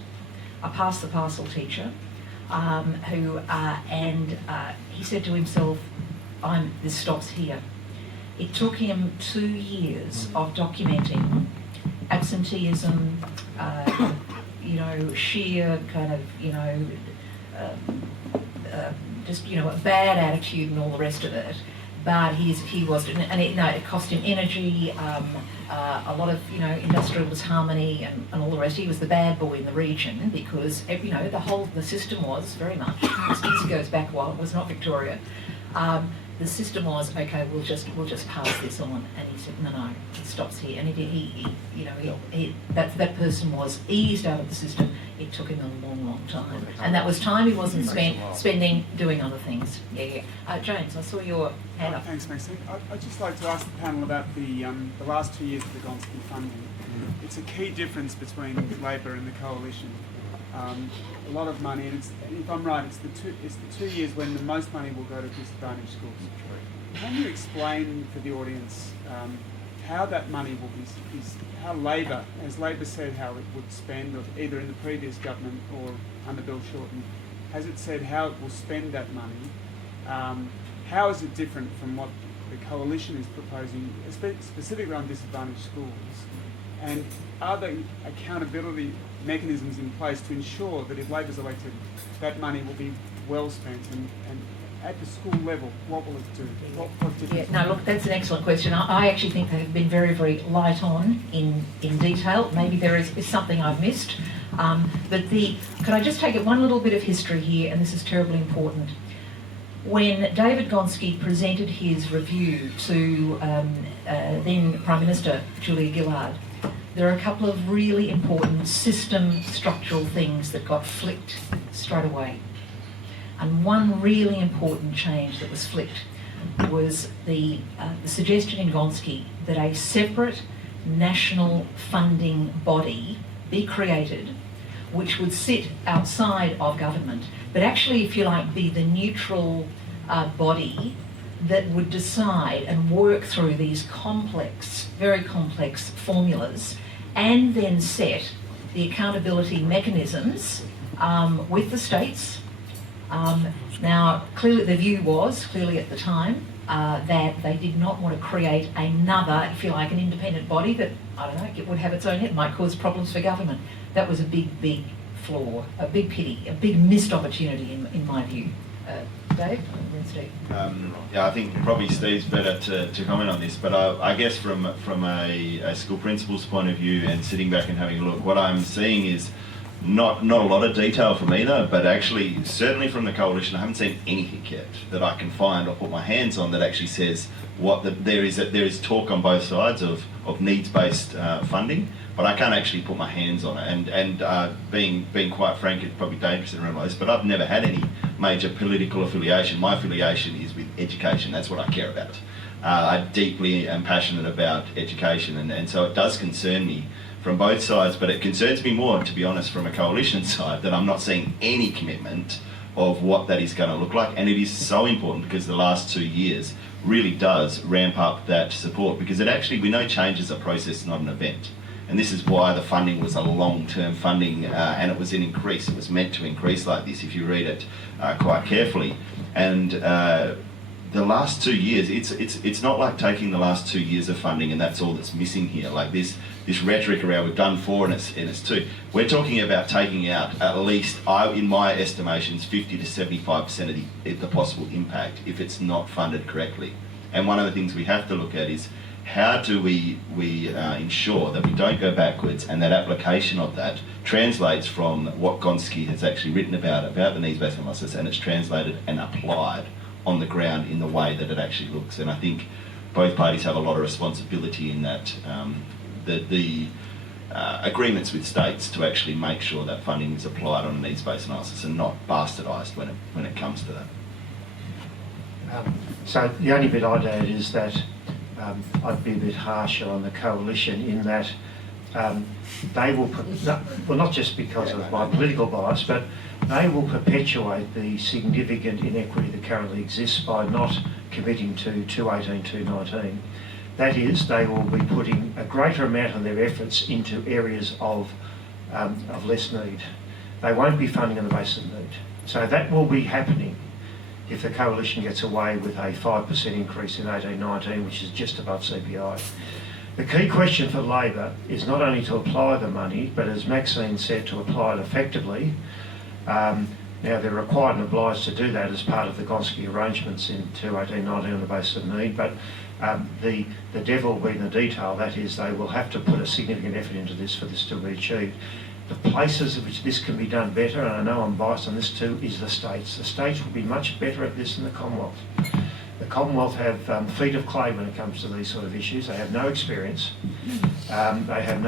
the parcel teacher, he said to himself, this stops here. It took him 2 years of documenting absenteeism, sheer kind of, just, a bad attitude and all the rest of it. But he was, and it cost him energy, a lot of, industrial disharmony and all the rest. He was the bad boy in the region because, the system was very much, this goes back a while, it was not Victoria. The system was, okay, we'll just pass this on, and he said, no, it stops here. And that person was eased out of the system. It took him a long time, and that was time he wasn't spending doing other things. James, I saw your hand up. Thanks, Maxine. I'd just like to ask the panel about the last 2 years of the Gonski funding. It's a key difference between Labor and the Coalition. A lot of money, and if I'm right, it's the 2 years when the most money will go to disadvantaged schools. Can you explain for the audience how that money will be, how Labor, as Labor said how it would spend, either in the previous government or under Bill Shorten, has it said how it will spend that money? How is it different from what the Coalition is proposing, specifically on disadvantaged schools? And are there accountability mechanisms in place to ensure that if Labor's elected, that money will be well spent, and at the school level, what will it do? What difference? No, look, that's an excellent question. I actually think they've been very, very light on in detail. Maybe there is something I've missed. Could I just take it one little bit of history here, and this is terribly important. When David Gonski presented his review to then Prime Minister Julia Gillard, there are a couple of really important system structural things that got flicked straight away. And one really important change that was flicked was the suggestion in Gonski that a separate national funding body be created which would sit outside of government, but actually, if you like, be the neutral body that would decide and work through these complex, very complex formulas, and then set the accountability mechanisms with the states. Now, clearly the view was, clearly at the time, that they did not want to create another, if you like, an independent body that, I don't know, it would have its own head, might cause problems for government. That was a big, big flaw, a big pity, a big missed opportunity in my view. Dave? And then Steve. I think probably Steve's better to comment on this, but I guess from a school principal's point of view and sitting back and having a look, what I'm seeing is not a lot of detail from either, but actually, certainly from the Coalition, I haven't seen anything yet that I can find or put my hands on that actually says there is talk on both sides of needs-based funding, but I can't actually put my hands on it. And being quite frank, it's probably dangerous to remember this, but I've never had any major political affiliation. My affiliation is with education. That's what I care about. I deeply am passionate about education, and so it does concern me from both sides, but it concerns me more, to be honest, from a Coalition side, that I'm not seeing any commitment of what that is going to look like. And it is so important because the last 2 years really does ramp up that support, because we know change is a process, not an event. And this is why the funding was a long-term funding, and it was an increase. It was meant to increase like this if you read it quite carefully. And the last 2 years, it's not like taking the last 2 years of funding and that's all that's missing here. Like this rhetoric around we've done 4 and it's 2. We're talking about taking out at least, in my estimations, 50 to 75% of the possible impact if it's not funded correctly. And one of the things we have to look at is how do we ensure that we don't go backwards, and that application of that translates from what Gonski has actually written about the needs-based analysis, and it's translated and applied on the ground in the way that it actually looks. And I think both parties have a lot of responsibility in that, the agreements with states to actually make sure that funding is applied on a needs-based analysis and not bastardised when it comes to that. So the only bit I'd add is that I'd be a bit harsher on the Coalition in that they will, not just because of my political bias, but they will perpetuate the significant inequity that currently exists by not committing to 218, 219. That is, they will be putting a greater amount of their efforts into areas of less need. They won't be funding on the basis of need. So that will be happening. if the coalition gets away with a 5% increase in 18-19, which is just above CPI. The key question for Labor is not only to apply the money, but as Maxine said, to apply it effectively. Now they're required and obliged to do that as part of the Gonski arrangements in 18-19 on the basis of need, but the devil will be in the detail. That is, they will have to put a significant effort into this for this to be achieved. The places in which this can be done better, and I know I'm biased on this too, is the states. The states will be much better at this than the Commonwealth. The Commonwealth have feet of clay when it comes to these sort of issues. They have no experience. They have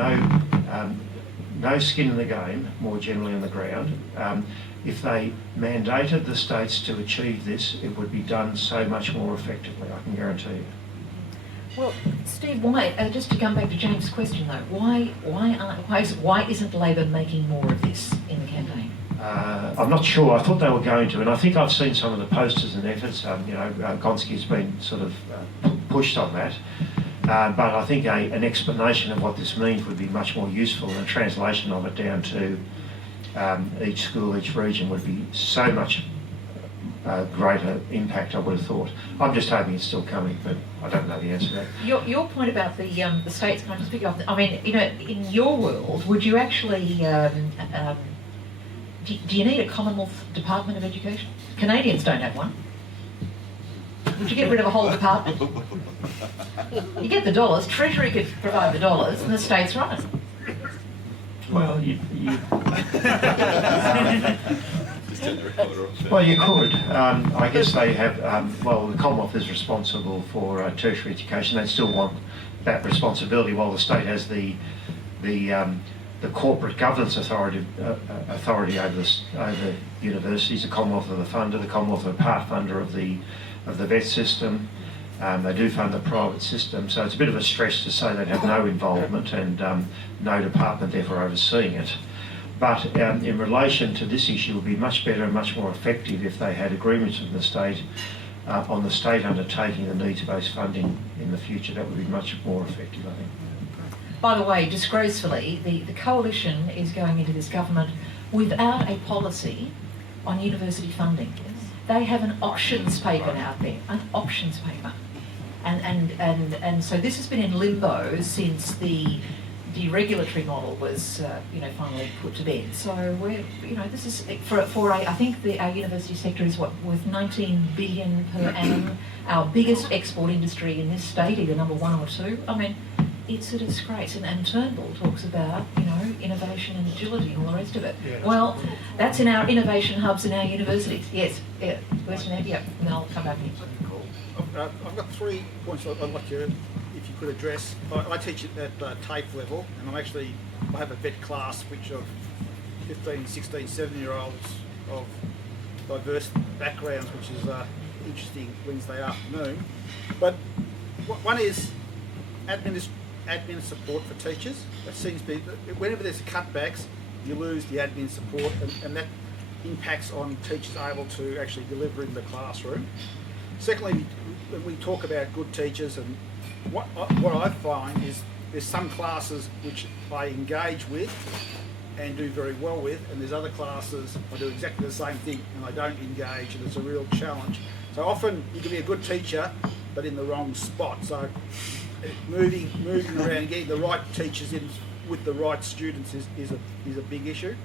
no skin in the game, more generally on the ground. If they mandated the states to achieve this, it would be done so much more effectively, I can guarantee you. Well, Steve, why? Just to come back to James' question though, why isn't Labor making more of this in the campaign? I'm not sure. I thought they were going to, and I think I've seen some of the posters and efforts. Gonski's been sort of pushed on that. But I think an explanation of what this means would be much more useful, and a translation of it down to each school, each region would be so much greater impact, I would have thought. I'm just hoping it's still coming, but I don't know the answer to that. Your point about the states, can I just pick up? I mean, in your world, would you actually do you need a Commonwealth Department of Education? Canadians don't have one. Would you get rid of a whole department? You get the dollars, Treasury could provide the dollars, and the states run it. Well, well, you could. I guess they have. The Commonwealth is responsible for tertiary education. They still want that responsibility, while the state has the corporate governance authority over universities. The Commonwealth are the funder. The Commonwealth are part funder of the vet system. They do fund the private system, so it's a bit of a stretch to say they'd have no involvement and no department therefore overseeing it. But in relation to this issue, it would be much better and much more effective if they had agreements with the state on the state undertaking the needs-based funding in the future. That would be much more effective, I think. By the way, disgracefully, the coalition is going into this government without a policy on university funding. They have an options paper out there, an options paper. And so this has been in limbo since the deregulatory model was, finally put to bed. So we're, this is I think our university sector is worth 19 billion per annum. Our biggest export industry in this state, either number 1 or 2. I mean, it's a disgrace. And Turnbull talks about, innovation and agility and all the rest of it. Yeah, well, that's in our innovation hubs in our universities. Yes, yeah, Western, yeah, and I'll come back here. Cool. I've got 3 points I'd like you, if you could address. I teach at TAFE level, and I have a vet class which of 15, 16, 17-year-olds of diverse backgrounds, which is interesting Wednesday afternoon. But one is admin support for teachers. That seems to be, whenever there's cutbacks, you lose the admin support, and that impacts on teachers able to actually deliver in the classroom. Secondly, when we talk about good teachers, and what I find is there's some classes which I engage with and do very well with, and there's other classes I do exactly the same thing and I don't engage, and it's a real challenge. So often you can be a good teacher but in the wrong spot. So moving around and getting the right teachers in with the right students is a big issue.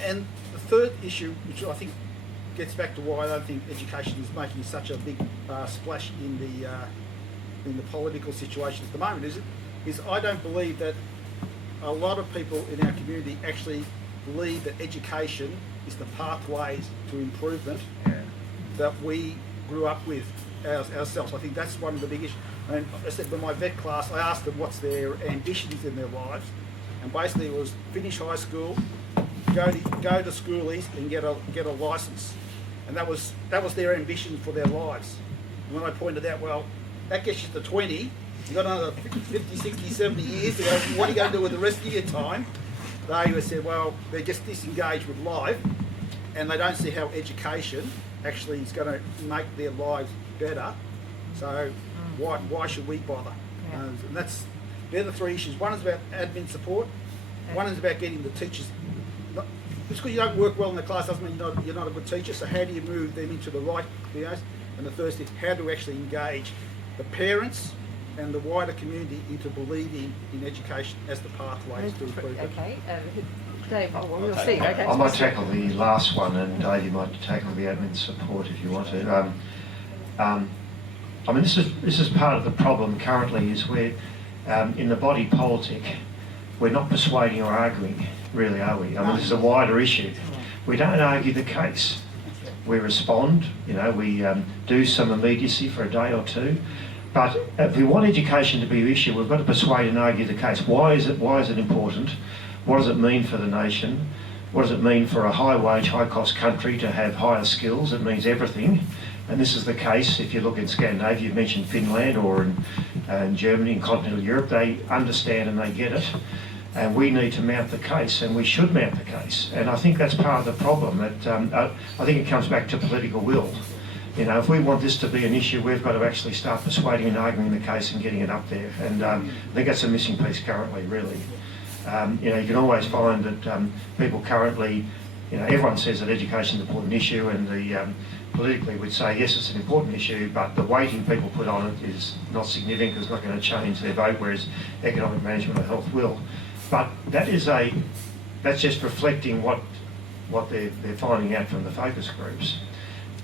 And the third issue, which I think gets back to why I don't think education is making such a big splash in the political situation at the moment, is I don't believe that a lot of people in our community actually believe that education is the pathways to improvement that we grew up with ourselves. I think that's one of the big issues. And I said, with my vet class, I asked them what's their ambitions in their lives, and basically it was finish high school, go to schoolies and get a license, and that was their ambition for their lives. And when I pointed out, well, that gets you to 20, you've got another 50, 60, 70 years to go, what are you going to do with the rest of your time? They said, well, they're just disengaged with life, and they don't see how education actually is going to make their lives better. So why should we bother? Yeah. And they're the 3 issues. One is about admin support. One is about getting the teachers Just because you don't work well in the class doesn't mean you're not a good teacher. So how do you move them into the right videos? And the first is how do we actually engage the parents and the wider community into believing in education as the pathway to improvement. Okay, Dave, we'll Okay. see. Okay. I might tackle the last one, and Dave, you might tackle the admin support if you want to. I mean, this is part of the problem currently, is we're in the body politic, we're not persuading or arguing, really, are we? I mean, this is a wider issue. We don't argue the case. We respond, we do some immediacy for a day or two. But if we want education to be an issue, we've got to persuade and argue the case. Why is it important? What does it mean for the nation? What does it mean for a high-wage, high-cost country to have higher skills? It means everything. And this is the case if you look in Scandinavia, you've mentioned Finland, or in Germany, in continental Europe, they understand and they get it. And we need to mount the case, and we should mount the case. And I think that's part of the problem. That I think it comes back to political will. If we want this to be an issue, we've got to actually start persuading and arguing the case and getting it up there. And I think that's a missing piece currently, really. You can always find that people currently, everyone says that education is an important issue, and politically would say, yes, it's an important issue, but the weighting people put on it is not significant because it's not going to change their vote, whereas economic management or health will. But that's just reflecting what they're finding out from the focus groups.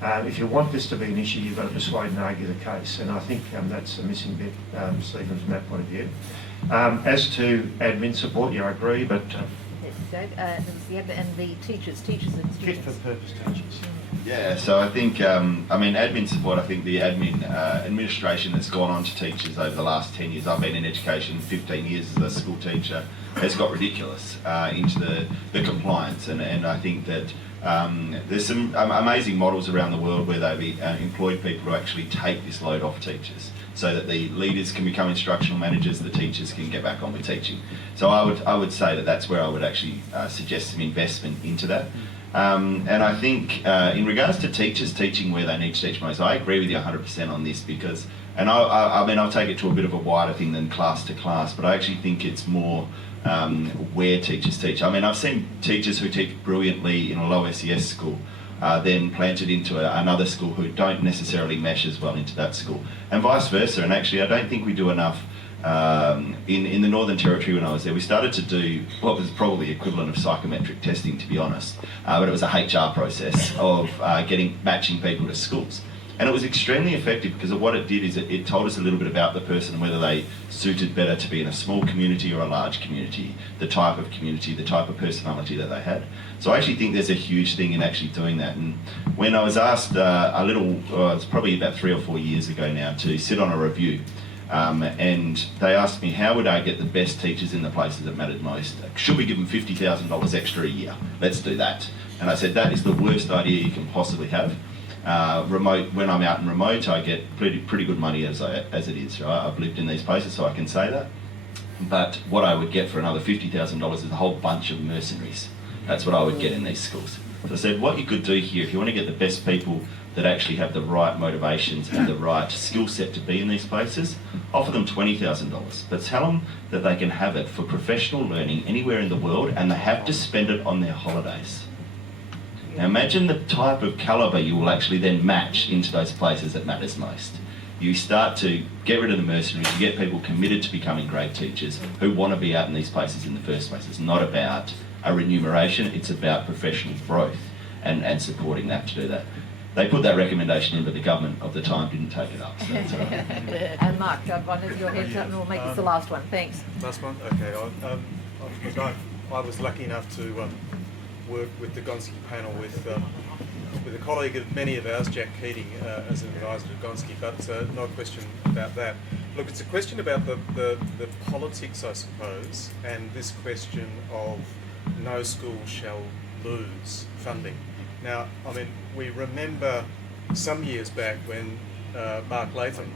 If you want this to be an issue, you've got to persuade and argue the case, and I think that's a missing bit, Stephen, from that point of view. As to admin support, I agree, but... Dave, there was the admin and the teachers and students. Fit for purpose teachers. Yeah, so I think, admin support, I think the admin administration that's gone on to teachers over the last 10 years, I've been in education 15 years as a school teacher, has got ridiculous into the compliance, and I think that there's some amazing models around the world where they've employed people to actually take this load off teachers, so that the leaders can become instructional managers, the teachers can get back on with teaching. So I would say that that's where I would actually suggest some investment into that. And I think in regards to teachers teaching where they need to teach most, I agree with you 100% on this, because, and I'll take it to a bit of a wider thing than class to class, but I actually think it's more where teachers teach. I mean, I've seen teachers who teach brilliantly in a low SES school, then planted into another school who don't necessarily mesh as well into that school, and vice versa. And actually, I don't think we do enough. In the Northern Territory when I was there, we started to do what was probably equivalent of psychometric testing, to be honest, but it was a HR process of matching people to schools. And it was extremely effective, because of what it did is it told us a little bit about the person and whether they suited better to be in a small community or a large community, the type of community, the type of personality that they had. So I actually think there's a huge thing in actually doing that. And when I was asked it's probably about 3 or 4 years ago now, to sit on a review, and they asked me, how would I get the best teachers in the places that mattered most? Should we give them $50,000 extra a year? Let's do that. And I said, that is the worst idea you can possibly have. When I'm out in remote, I get pretty good money as it is. Right? I've lived in these places, so I can say that. But what I would get for another $50,000 is a whole bunch of mercenaries. That's what I would get in these schools. So I said, what you could do here, if you want to get the best people that actually have the right motivations and the right skill set to be in these places, offer them $20,000. But tell them that they can have it for professional learning anywhere in the world, and they have to spend it on their holidays. Now imagine the type of calibre you will actually then match into those places that matters most. You start to get rid of the mercenaries, you get people committed to becoming great teachers who want to be out in these places in the first place. It's not about a remuneration, it's about professional growth and supporting that to do that. They put that recommendation in, but the government of the time didn't take it up. So that's all right. And Mark, I've wanted your head up, and we'll make this the last one. Thanks. Last one? Okay. I was lucky enough to work with the Gonski panel with a colleague of many of ours, Jack Keating, as an advisor to Gonski, but no question about that. Look, it's a question about the politics, I suppose, and this question of no school shall lose funding. Now, I mean, we remember some years back when Mark Latham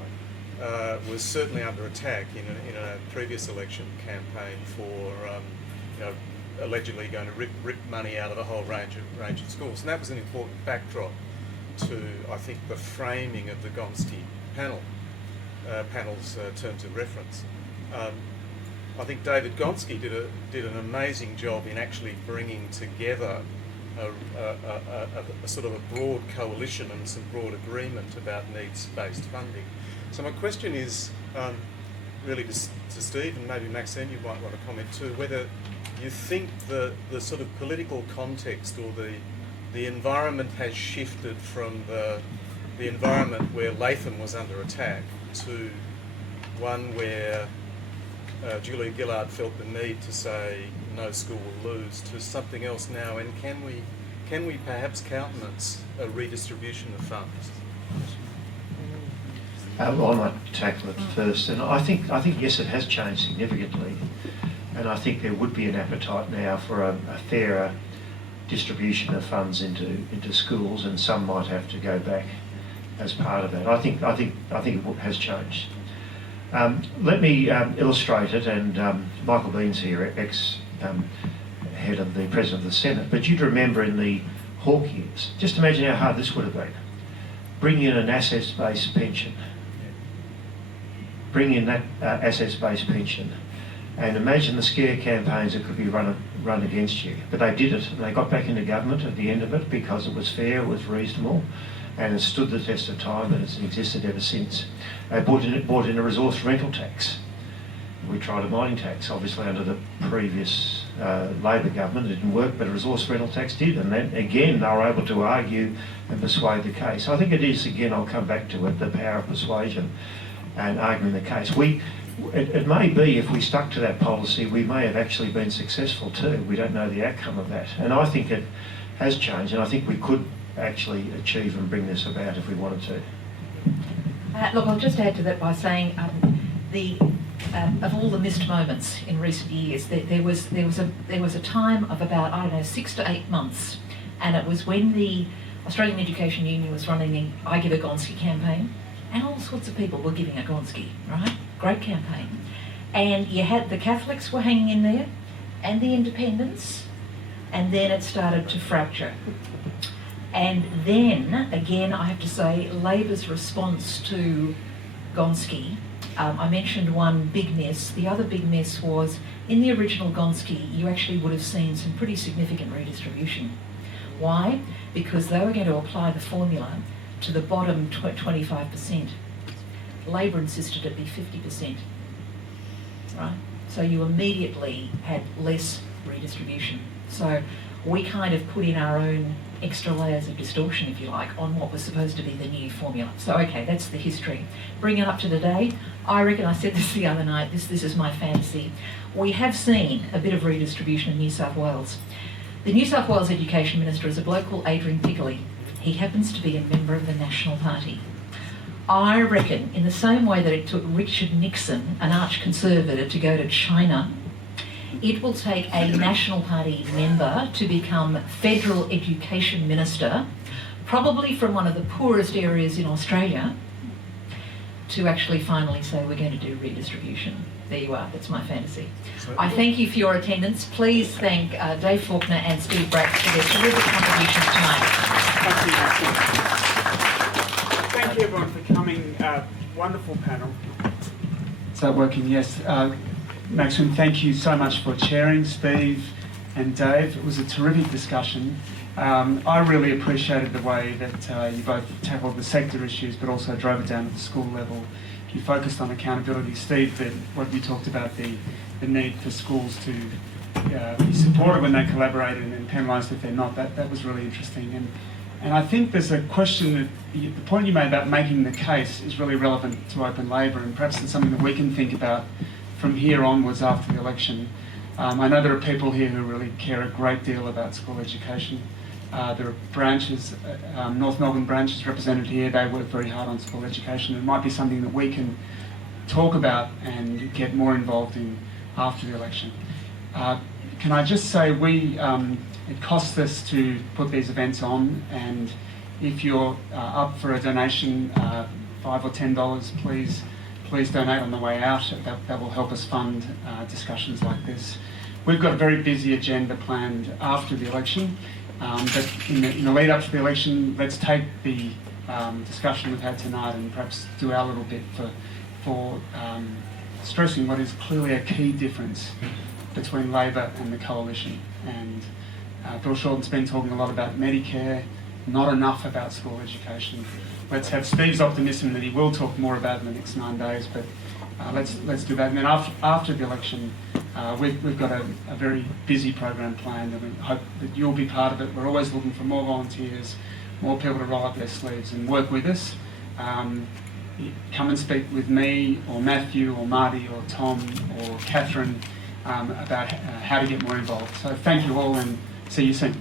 was certainly under attack in a previous election campaign for, allegedly going to rip money out of a whole range of schools, and that was an important backdrop to, I think, the framing of the Gonski panel's terms of reference. I think David Gonski did an amazing job in actually bringing together a sort of a broad coalition and some broad agreement about needs-based funding. So my question is really to Steve, and maybe Maxine, you might want to comment too, whether you think the sort of political context or the environment has shifted from the environment where Latham was under attack to one where Julia Gillard felt the need to say no school will lose, to something else now, and can we perhaps countenance a redistribution of funds? Well, I might tackle it first, and I think yes, it has changed significantly, and I think there would be an appetite now for a fairer distribution of funds into schools, and some might have to go back as part of that. I think it has changed. Let me illustrate it, and Michael Bean's here, ex-head of the President of the Senate, but you'd remember in the Hawke years, just imagine how hard this would have been. Bring in an assets-based pension. Bring in that assets-based pension, and imagine the scare campaigns that could be run against you. But they did it, and they got back into government at the end of it because it was fair, it was reasonable, and it stood the test of time, and it's existed ever since. They brought in a resource rental tax. We tried a mining tax, obviously under the previous Labor government. It didn't work, but a resource rental tax did, and then again they were able to argue and persuade the case. I think it is, again, I'll come back to it, the power of persuasion and arguing the case. It may be, if we stuck to that policy, we may have actually been successful too. We don't know the outcome of that. And I think it has changed, and I think we could actually achieve and bring this about if we wanted to. Look, I'll just add to that by saying of all the missed moments in recent years, there was a time of about 6 to 8 months, and it was when the Australian Education Union was running the I Give a Gonski campaign, and all sorts of people were giving a Gonski, right? Great campaign. And you had the Catholics were hanging in there, and the independents, and then it started to fracture. And then, again, I have to say, Labor's response to Gonski, I mentioned one big miss. The other big miss was, in the original Gonski, you actually would have seen some pretty significant redistribution. Why? Because they were going to apply the formula to the bottom 25%. Labor insisted it be 50%, right? So you immediately had less redistribution. So we kind of put in our own extra layers of distortion, if you like, on what was supposed to be the new formula. So okay, that's the history. Bring it up to today. I reckon I said this the other night, this is my fantasy. We have seen a bit of redistribution in New South Wales. The New South Wales Education Minister is a bloke called Adrian Piccoli. He happens to be a member of the National Party. I reckon, in the same way that it took Richard Nixon, an arch-conservative, to go to China, it will take a National Party member to become Federal Education Minister, probably from one of the poorest areas in Australia, to actually finally say we're going to do redistribution. There you are, that's my fantasy. I thank you for your attendance. Please thank Dave Faulkner and Steve Bracks for their terrific contributions tonight. Thank you, Maxine. Thank you everyone for coming. Wonderful panel. Is that working? Yes. Maxine, thank you so much for chairing, Steve and Dave. It was a terrific discussion. I really appreciated the way that you both tackled the sector issues, but also drove it down to the school level. You focused on accountability. Steve, what you talked about, the need for schools to be supported when they collaborate and penalised if they're not, that was really interesting. And I think there's a question that the point you made about making the case is really relevant to Open Labor, and perhaps it's something that we can think about from here onwards after the election. I know there are people here who really care a great deal about school education. There are branches, North Melbourne branches represented here. They work very hard on school education. It might be something that we can talk about and get more involved in after the election. Can I just say it costs us to put these events on, and if you're up for a donation, $5 or $10, please donate on the way out. That will help us fund discussions like this. We've got a very busy agenda planned after the election, but in the lead up to the election, let's take the discussion we've had tonight and perhaps do our little bit for stressing what is clearly a key difference between Labor and the Coalition. And Bill Shorten's been talking a lot about Medicare, not enough about school education. Let's have Steve's optimism that he will talk more about it in the next 9 days, but let's do that. And then after the election, we've got a very busy program planned, and we hope that you'll be part of it. We're always looking for more volunteers, more people to roll up their sleeves and work with us. Come and speak with me or Matthew or Marty or Tom or Catherine about how to get more involved. So thank you all and see you soon.